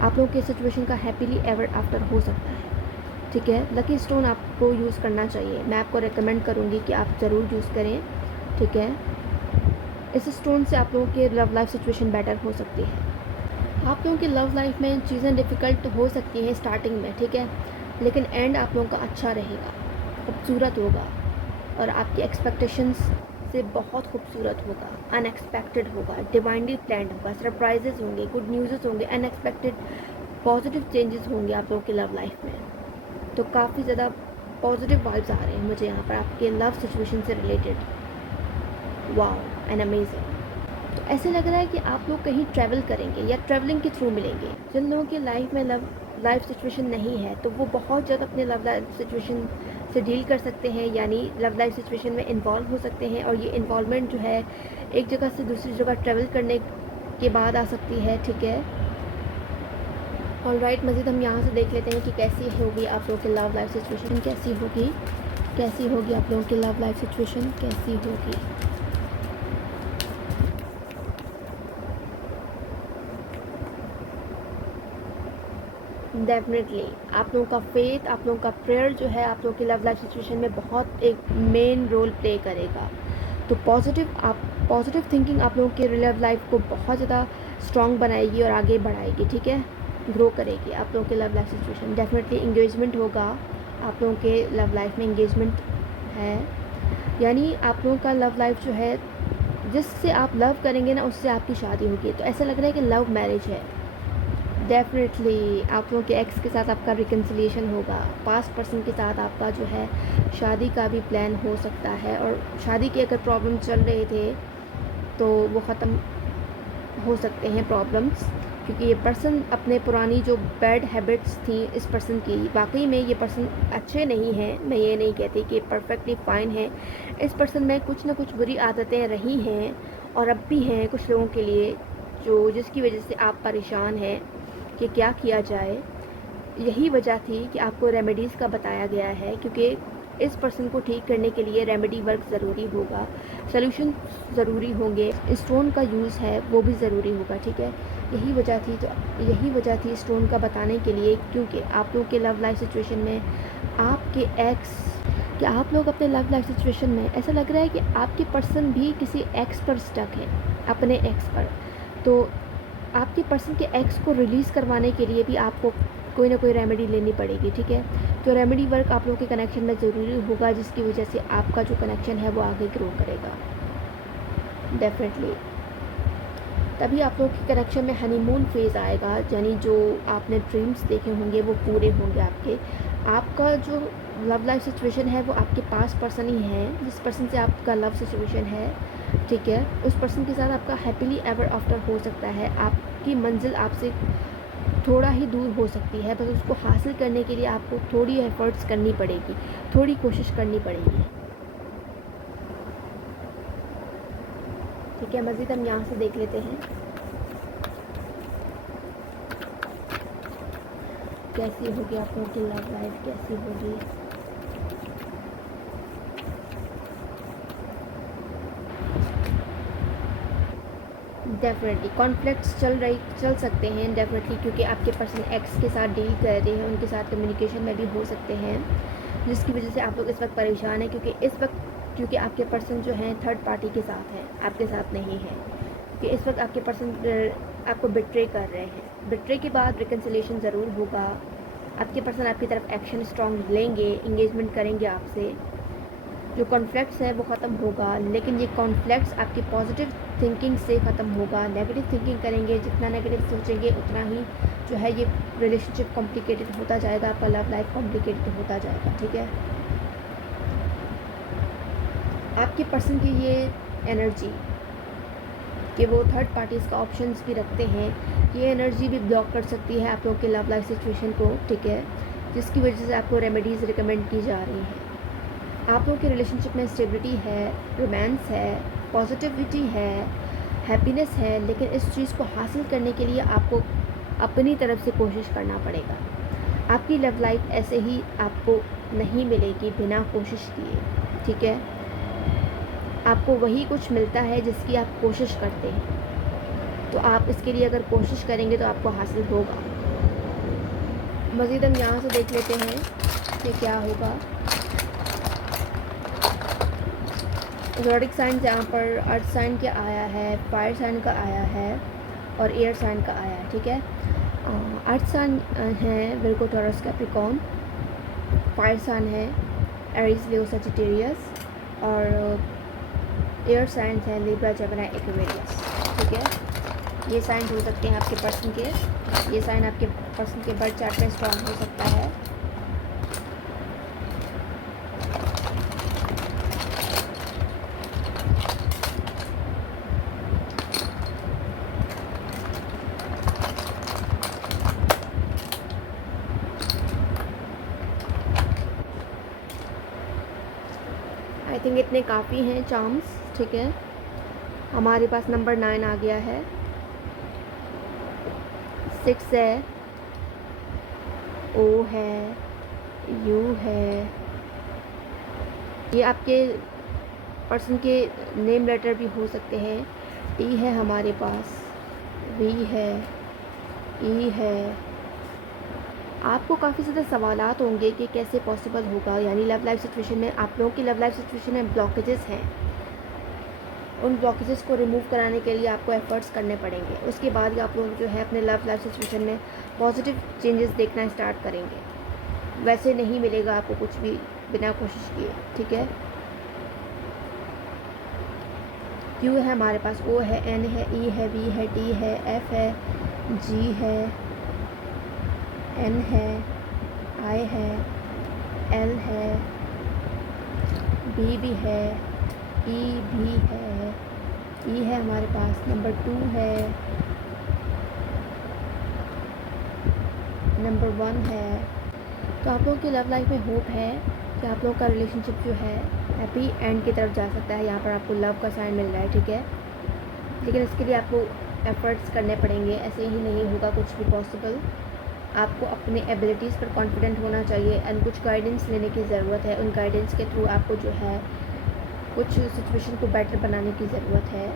आप लोग के सिचुएशन का हैप्पीली एवर आफ्टर हो सकता है, ठीक है। लकी स्टोन आपको यूज़ करना चाहिए। मैं आपको रेकमेंड करूँगी कि आप ज़रूर यूज़ करें, ठीक है। इस स्टोन से आप लोगों के लव लाइफ सिचुएशन बेटर हो सकती है। आप लोगों की लव लाइफ में चीज़ें डिफ़िकल्ट हो सकती हैं स्टार्टिंग में, ठीक है, लेकिन एंड आप लोगों का अच्छा रहेगा, खूबसूरत होगा, और आपकी एक्सपेक्टेशंस से बहुत खूबसूरत होगा, अनएक्सपेक्टेड होगा, डिवाइनली प्लान्ड होगा, सरप्राइजेज़ होंगे, गुड न्यूज़ होंगे, अनएक्सपेक्टेड पॉजिटिव चेंजेस होंगे आप लोगों की लव लाइफ में। तो काफ़ी ज़्यादा पॉजिटिव वाइब्स आ रहे हैं मुझे यहाँ पर आपके लव सिचुएशन से रिलेटेड। Wow and amazing. तो ऐसे लग रहा है कि आप लोग कहीं ट्रैवल करेंगे या ट्रैवलिंग के थ्रू मिलेंगे। जिन लोगों की लाइफ में लव लाइफ सिचुएशन नहीं है, तो वो बहुत जल्द अपने लव लाइफ सिचुएशन से डील कर सकते हैं, यानी लव लाइफ सिचुएशन में इन्वॉल्व हो सकते हैं। और ये इन्वॉल्वमेंट जो है एक जगह से दूसरी जगह ट्रैवल करने के बाद आ सकती है, ठीक है। ऑलराइट, मज़ीद हम यहाँ से देख लेते हैं कि कैसी होगी आप लोगों की लव लाइफ सिचुएशन, कैसी होगी आप लोगों की लव लाइफ सिचुएशन कैसी होगी। डेफिनेटली आप लोगों का फेथ, आप लोगों का प्रेयर जो है आप लोगों की लव लाइफ सिचुएशन में बहुत एक मेन रोल प्ले करेगा। तो पॉजिटिव थिंकिंग आप लोगों के लव लाइफ को बहुत ज़्यादा स्ट्रॉन्ग बनाएगी और आगे बढ़ाएगी, ठीक है, ग्रो करेगी आप लोगों के love life situation. Definitely engagement होगा आप लोगों के लव लाइफ में, इंगेजमेंट है, यानी आप लोगों का लव लाइफ जो है जिससे आप लव करेंगे ना उससे आपकी शादी होगी। तो ऐसा लग रहा है कि लव मैरिज है। डेफिनेटली आप लोगों के एक्स के साथ आपका रिकन्सिलिएशन होगा, पास्ट पर्सन के साथ आपका जो है शादी का भी प्लान हो सकता है, और शादी के अगर प्रॉब्लम चल रहे थे तो वो ख़त्म हो सकते हैं प्रॉब्लम्स, क्योंकि ये पर्सन अपने पुरानी जो बैड हैबिट्स थी इस पर्सन की, वाकई में ये पर्सन अच्छे नहीं हैं, मैं ये नहीं कहती कि परफेक्टली फ़ाइन है। इस पर्सन में कुछ ना कुछ बुरी आदतें रही हैं और अब भी हैं कुछ लोगों के लिए, जो जिसकी वजह से आप परेशान हैं कि क्या किया जाए। यही वजह थी कि आपको रेमेडीज़ का बताया गया है, क्योंकि इस पर्सन को ठीक करने के लिए रेमेडी वर्क ज़रूरी होगा, सॉल्यूशन ज़रूरी होंगे, स्टोन का यूज़ है वो भी ज़रूरी होगा, ठीक है। यही वजह थी स्टोन का बताने के लिए, क्योंकि आप लोगों के लव लाइफ सिचुएशन में आपके एक्स, कि आप लोग अपने लव लाइफ सिचुएशन में ऐसा लग रहा है कि आपके पर्सन भी किसी एक्स पर स्टक है, अपने एक्स पर। तो आपके पर्सन के एक्स को रिलीज़ करवाने के लिए भी आपको कोई ना कोई रेमेडी लेनी पड़ेगी, ठीक है। तो रेमेडी वर्क आप लोगों के कनेक्शन में ज़रूरी होगा, जिसकी वजह से आपका जो कनेक्शन है वो आगे ग्रो करेगा। डेफिनेटली तभी आप लोगों के कनेक्शन में हनीमून फेज़ आएगा, यानी जो आपने ड्रीम्स देखे होंगे वो पूरे होंगे आपके। आपका जो लव लाइफ सिचुएशन है वो आपके पास पर्सन ही है, जिस पर्सन से आपका लव सिचुएशन है, ठीक है, उस पर्सन के साथ आपका हैप्पीली एवर आफ्टर हो सकता है। आपकी मंजिल आपसे थोड़ा ही दूर हो सकती है, बस उसको हासिल करने के लिए आपको थोड़ी एफर्ट्स करनी पड़ेगी, थोड़ी कोशिश करनी पड़ेगी, ठीक है। मज़ीद हम यहाँ से देख लेते हैं कैसी होगी आप लोगों की लव लाइफ, कैसी होगी। डेफिनेटली कॉन्फ्लिक्ट्स चल सकते हैं, डेफिनेटली, क्योंकि आपके पर्सन एक्स के साथ डील कर रहे हैं, उनके साथ कम्युनिकेशन में भी हो सकते हैं, जिसकी वजह से आप लोग इस वक्त परेशान हैं, क्योंकि आपके पर्सन जो हैं थर्ड पार्टी के साथ हैं, आपके साथ नहीं है। क्योंकि इस वक्त आपके पर्सन आपको बिट्रे कर रहे हैं। बिट्रे के बाद रिकन्सिलिएशन ज़रूर होगा, आपके पर्सन आपकी तरफ एक्शन स्ट्रॉन्ग लेंगे, इंगेजमेंट करेंगे आपसे, जो कॉन्फ्लिक्ट्स है वो ख़त्म होगा। लेकिन ये कॉन्फ्लिक्ट्स आपकी पॉजिटिव थिंकिंग से ख़त्म होगा। नेगेटिव थिंकिंग करेंगे, जितना नेगेटिव सोचेंगे उतना ही जो है ये रिलेशनशिप कॉम्प्लिकेटेड होता जाएगा, आपका लव लाइफ कॉम्प्लिकेटेड होता जाएगा, ठीक है। आपके पर्सन की ये एनर्जी कि वो थर्ड पार्टीज़ का ऑप्शंस भी रखते हैं, ये एनर्जी भी ब्लॉक कर सकती है आप लोगों के लव लाइफ सिचुएशन को, ठीक है, जिसकी वजह से आपको रेमेडीज़ रिकमेंड की जा रही हैं। आप लोगों के रिलेशनशिप में स्टेबिलिटी है, रोमांस है, पॉजिटिविटी है, हैप्पीनेस है, लेकिन इस चीज़ को हासिल करने के लिए आपको अपनी तरफ से कोशिश करना पड़ेगा। आपकी लव लाइफ ऐसे ही आपको नहीं मिलेगी बिना कोशिश किए, ठीक है। आपको वही कुछ मिलता है जिसकी आप कोशिश करते हैं, तो आप इसके लिए अगर कोशिश करेंगे तो आपको हासिल होगा। मज़ीद हम यहाँ से देख लेते हैं कि क्या होगा। ज़ोडिएक साइन यहाँ पर अर्थ साइन का आया है, फायर साइन का आया है और एयर साइन का आया है, ठीक है। अर्थ साइन है Virgo, Taurus, Capricorn. Fire sign है एरीज, लियो, सजिटेरियस, और एयर साइन है लिब्रा, जेमिनी, एक्वेरियस, ठीक है। ये साइन हो सकते हैं आपके पर्सन के, ये साइन आपके पर्सन के बर्थ चार्ट में स्ट्रॉन्ग हो सकता है। आई थिंक इतने काफ़ी हैं चार्म्स, ठीक है। हमारे पास नंबर 9 आ गया है, 6 है, ओ है, यू है, ये आपके पर्सन के नेम लेटर भी हो सकते हैं। टी है हमारे पास, वी है, ई है। आपको काफ़ी ज़्यादा सवालात होंगे कि कैसे पॉसिबल होगा, यानी लव लाइफ सिचुएशन में आप लोगों की लव लाइफ सिचुएशन में ब्लॉकेजेस हैं। उन ब्लॉकेजेस को रिमूव कराने के लिए आपको एफ़र्ट्स करने पड़ेंगे। उसके बाद ही आप लोग जो है अपने लव लाइफ सिचुएशन में पॉजिटिव चेंजेस देखना स्टार्ट करेंगे। वैसे नहीं मिलेगा आपको कुछ भी बिना कोशिश किए, ठीक है। क्यू है हमारे पास, ओ है, एन है, ई है, वी है, टी है, एफ है, जी है, एन है, आई है, एल है, बी भी है, ई भी है, ई है हमारे पास, नंबर 2 है, नंबर 1 है। तो आप लोगों की लव लाइफ में होप है कि आप लोगों का रिलेशनशिप जो है हैप्पी एंड की तरफ जा सकता है। यहाँ पर आपको लव का साइन मिल रहा है, ठीक है। लेकिन इसके लिए आपको एफ़र्ट्स करने पड़ेंगे, ऐसे ही नहीं होगा कुछ भी पॉसिबल। आपको अपने एबिलिटीज़ पर कॉन्फिडेंट होना चाहिए एंड कुछ गाइडेंस लेने की ज़रूरत है। उन गाइडेंस के थ्रू आपको जो है कुछ सिचुएशन को बेटर बनाने की ज़रूरत है,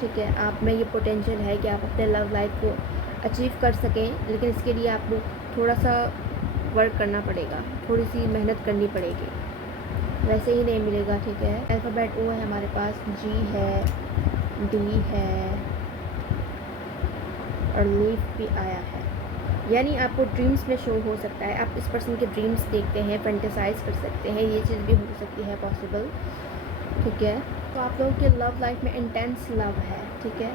ठीक है। आप में ये पोटेंशियल है कि आप अपने लव लाइफ को अचीव कर सकें, लेकिन इसके लिए आपको थोड़ा सा वर्क करना पड़ेगा, थोड़ी सी मेहनत करनी पड़ेगी, वैसे ही नहीं मिलेगा, ठीक है। अल्फ़ाबेट ओ है हमारे पास, जी है, डी है और लीफ भी आया है। यानी आपको ड्रीम्स में शो हो सकता है, आप इस पर्सन के ड्रीम्स देखते हैं, फैंटेसाइज कर सकते हैं, ये चीज़ भी हो सकती है पॉसिबल, ठीक है। तो आप लोगों के लव लाइफ में इंटेंस लव है, ठीक है।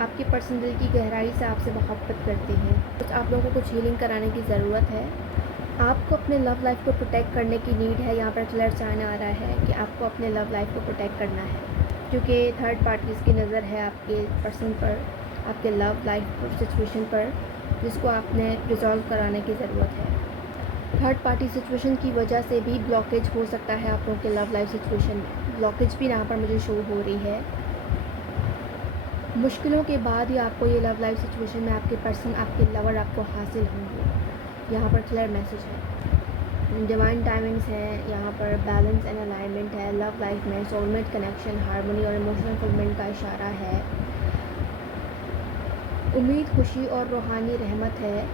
आपके पर्सन दिल की गहराई से आपसे मोहब्बत करते हैं। कुछ आप लोगों को कुछ हीलिंग कराने की ज़रूरत है। आपको अपने लव लाइफ को प्रोटेक्ट करने की नीड है। यहाँ पर क्लियर साइन आ रहा है कि आपको अपने लव लाइफ को प्रोटेक्ट करना है, क्योंकि थर्ड पार्टीज़ की नज़र है आपके पर्सन पर, आपके लव लाइफ सिचुएशन पर, जिसको आपने रिजॉल्व कराने की ज़रूरत है। थर्ड पार्टी सिचुएशन की वजह से भी ब्लॉकेज हो सकता है आप लोगों के लव लाइफ सिचुएशन में। ब्लॉकेज भी यहाँ पर मुझे शो हो रही है। मुश्किलों के बाद ही आपको ये लव लाइफ सिचुएशन में आपके पर्सन, आपके लवर आपको हासिल होंगे। यहाँ पर क्लियर मैसेज है, डिवाइन टाइमिंग्स है, यहाँ पर बैलेंस एंड अलाइनमेंट है। लव लाइफ में सोलमेट कनेक्शन, हार्मनी और इमोशनल फुलफिलमेंट का इशारा है। उम्मीद, खुशी और रूहानी रहमत है।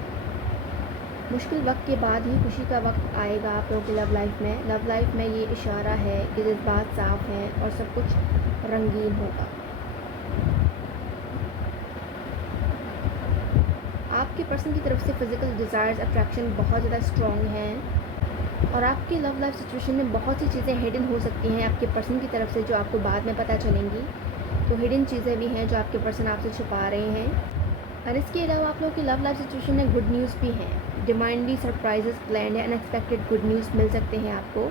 मुश्किल वक्त के बाद ही खुशी का वक्त आएगा आप लोगों की लव लाइफ में। लव लाइफ में ये इशारा है कि जज्बात साफ हैं और सब कुछ रंगीन होगा। आपके पर्सन की तरफ से फिज़िकल डिज़ायर्स, अट्रैक्शन बहुत ज़्यादा स्ट्रॉन्ग हैं और आपकी लव लाइफ सिचुएशन में बहुत सी चीज़ें हिडन हो सकती हैं आपके पर्सन की तरफ से, जो आपको बाद में पता चलेंगी। तो हिडन चीज़ें भी हैं जो आपके पर्सन आपसे छुपा रहे हैं। और इसके अलावा आप लोगों की लव लाइफ सिचुएशन में गुड न्यूज़ भी हैं। डिवाइनली सरप्राइजेस प्लान है, अनएक्सपेक्टेड गुड न्यूज़ मिल सकते हैं आपको,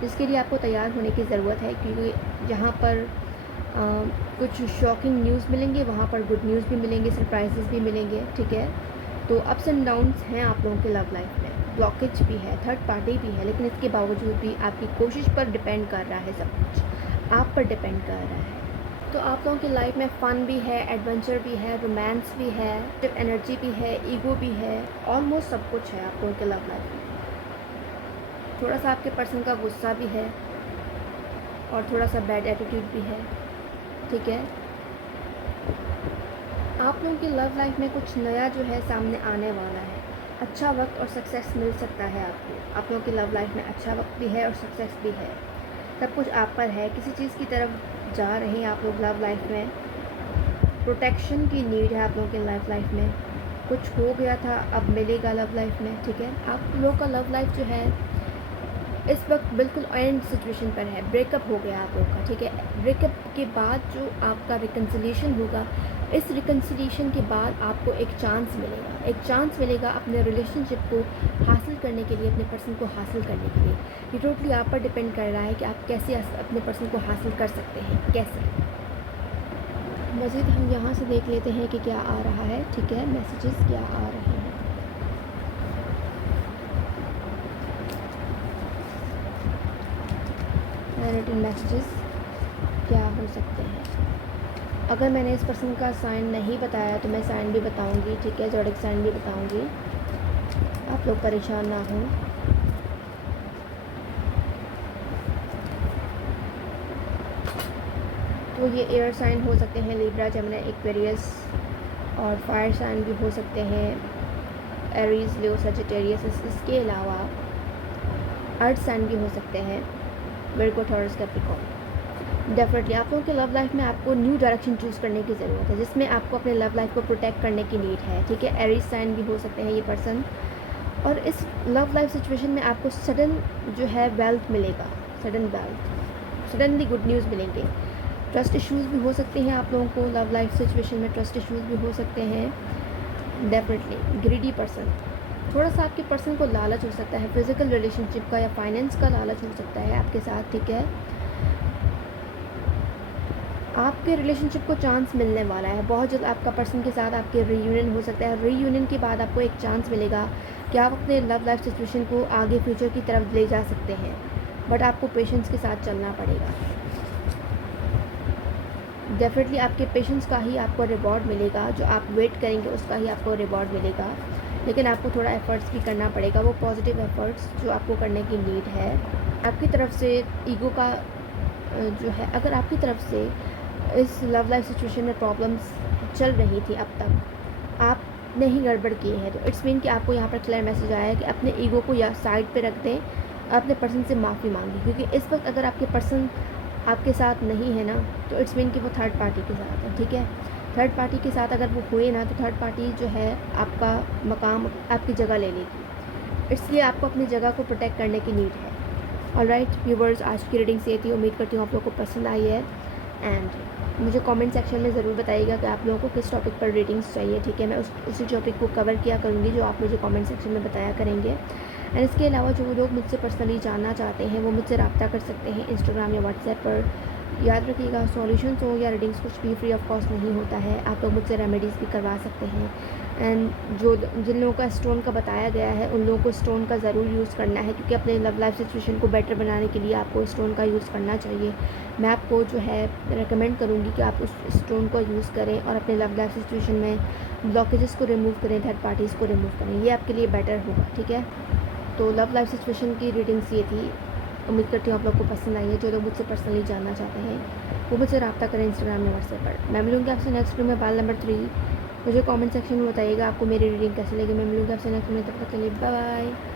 जिसके लिए आपको तैयार होने की ज़रूरत है, क्योंकि जहाँ पर कुछ शॉकिंग न्यूज़ मिलेंगे, वहाँ पर गुड न्यूज़ भी मिलेंगे, सरप्राइजेस भी मिलेंगे, ठीक है। तो अप्स एंड डाउन्स हैं आप लोगों के लव लाइफ में, ब्लॉकेज भी है, थर्ड पार्टी भी है, लेकिन इसके बावजूद भी आपकी कोशिश पर डिपेंड कर रहा है, सब कुछ आप पर डिपेंड कर रहा है। तो आप लोगों की लाइफ में फ़न भी है, एडवेंचर भी है, रोमांस भी है, एनर्जी भी है, ईगो भी है, ऑलमोस्ट सब कुछ है आप लोगों के लव लाइफ में। थोड़ा सा आपके पर्सन का गुस्सा भी है और थोड़ा सा बैड एटीट्यूड भी है, ठीक है। आप लोगों की लव लाइफ में कुछ नया जो है सामने आने वाला है। अच्छा वक्त और सक्सेस मिल सकता है आपको। आप लोगों की लव लाइफ में अच्छा वक्त भी है और सक्सेस भी है, सब कुछ आप पर है। किसी चीज़ की तरफ जा रहे हैं आप लोग लव लाइफ में, प्रोटेक्शन की नीड है आप लोगों की लाइफ में। कुछ हो गया था, अब मिलेगा लव लाइफ में, ठीक है। आप लोगों का लव लाइफ जो है इस वक्त बिल्कुल एंड सिचुएशन पर है। ब्रेकअप हो गया आप लोगों का, ठीक है। ब्रेकअप के बाद जो आपका रिकन्सिलिएशन होगा, इस रिकन्सिलिएशन के बाद आपको एक चांस मिलेगा अपने रिलेशनशिप को हासिल करने के लिए, अपने पर्सन को हासिल करने के लिए। ये टोटली आप पर डिपेंड कर रहा है कि आप कैसे अपने पर्सन को हासिल कर सकते हैं, कैसे। मज़ीद हम यहाँ से देख लेते हैं कि क्या आ रहा है, ठीक है, मैसेजेस क्या आ रहे हैं। रिटन मैसेजेस क्या हो सकते हैं। अगर मैंने इस पर्सन का साइन नहीं बताया तो मैं साइन भी बताऊंगी, ठीक है, ज़ोडिक साइन भी बताऊंगी, आप लोग परेशान ना हों। तो ये एयर साइन हो सकते हैं, लिब्रा, जेमिनी, एक्वेरियस, और फायर साइन भी हो सकते हैं, एरीज, लियो, सजिटेरियस। इसके अलावा अर्थ साइन भी हो सकते हैं, विर्गो, टॉरस, कैप्रिकॉर्न। डेफिनेटली आप लोगों के लव लाइफ में आपको न्यू डायरेक्शन चूज़ करने की ज़रूरत है, जिसमें आपको अपने लव लाइफ को प्रोटेक्ट करने की नीड है, ठीक है। एरीज साइन भी हो सकते हैं ये पर्सन, और इस लव लाइफ सिचुएशन में आपको सडन जो है वेल्थ मिलेगा, sudden wealth, suddenly good news मिलेंगे। ट्रस्ट इश्यूज़ भी हो सकते हैं आप लोगों को लव लाइफ सिचुएशन में, ट्रस्ट इश्यूज़ भी हो सकते हैं डेफिनेटली। ग्रीडी पर्सन, थोड़ा सा आपके पर्सन को लालच हो सकता है, फिजिकल रिलेशनशिप का या फाइनेंस का लालच हो सकता है आपके साथ, ठीक है। आपके रिलेशनशिप को चांस मिलने वाला है बहुत जल्द, आपका पर्सन के साथ आपके रीयूनियन हो सकता है। रीयूनियन के बाद आपको एक चांस मिलेगा कि आप अपने लव लाइफ सिचुएशन को आगे फ्यूचर की तरफ ले जा सकते हैं, बट आपको पेशेंस के साथ चलना पड़ेगा। डेफिनेटली आपके पेशेंस का ही आपको रिवॉर्ड मिलेगा, जो आप वेट करेंगे उसका ही आपको रिवॉर्ड मिलेगा, लेकिन आपको थोड़ा एफ़र्ट्स भी करना पड़ेगा, वो पॉजिटिव एफ़र्ट्स जो आपको करने की नीड है। आपकी तरफ से ईगो का जो है, अगर आपकी तरफ से इस लव लाइफ सिचुएशन में प्रॉब्लम्स चल रही थी अब तक, आपने ही गड़बड़ की है, तो इट्स मीन कि आपको यहाँ पर क्लियर मैसेज आया है कि अपने ईगो को या साइड पे रख दें, अपने पर्सन से माफ़ी मांगी, क्योंकि इस वक्त अगर आपके पर्सन आपके साथ नहीं है ना, तो इट्स मीन कि वो थर्ड पार्टी के साथ है, ठीक है। थर्ड पार्टी के साथ अगर वो हुए ना, तो थर्ड पार्टी जो है आपका मकाम, आपकी जगह ले लेगी, इसलिए आपको अपनी जगह को प्रोटेक्ट करने की नीड है। ऑलराइट व्यूवर्स, आज की रीडिंग से थी, उम्मीद करती हूँ आप लोगों को पसंद आई है, एंड मुझे कमेंट सेक्शन में ज़रूर बताइएगा कि आप लोगों को किस टॉपिक पर रीडिंग्स चाहिए, ठीक है। मैं उसी टॉपिक को कवर किया करूँगी जो आप मुझे कमेंट सेक्शन में बताया करेंगे। एंड इसके अलावा जो लोग मुझसे पर्सनली जानना चाहते हैं वो मुझसे रब्ता कर सकते हैं इंस्टाग्राम या व्हाट्सएप पर। याद रखिएगा, सॉल्यूशंस हो या रीडिंग्स कुछ भी फ्री ऑफ कॉस्ट नहीं होता है, आप लोग मुझसे रेमेडीज़ भी करवा सकते हैं। एंड जिन लोगों का स्टोन का बताया गया है उन लोगों को स्टोन का ज़रूर यूज़ करना है, क्योंकि अपने लव लाइफ सिचुएशन को बेटर बनाने के लिए आपको स्टोन का यूज़ करना चाहिए। मैं आपको जो है रेकमेंड करूँगी कि आप उस स्टोन को यूज़ करें और अपने लव लाइफ सिचुएशन में ब्लॉकेजेस को रिमूव करें, थर्ड पार्टीज़ को रिमूव करें, ये आपके लिए बेटर होगा, ठीक है। तो लव लाइफ सिचुएशन की रीडिंग्स ये थी, उम्मीद करती हूँ आप लोग को पसंद आई है। जो लोग मुझसे पर्सनली जानना चाहते हैं वो मुझसे रब्ता करें इंस्टाग्राम या व्हाट्सएप पर। मैं मिलूँगी आपसे नेक्स्ट वीडियो में बाल नंबर 3। मुझे कमेंट सेक्शन में बताइएगा आपको मेरी रीडिंग कैसे लगी। मैं मिलूँगी आपसे नेक्स्ट वीडियो में, तब तक के लिए बाय बाय।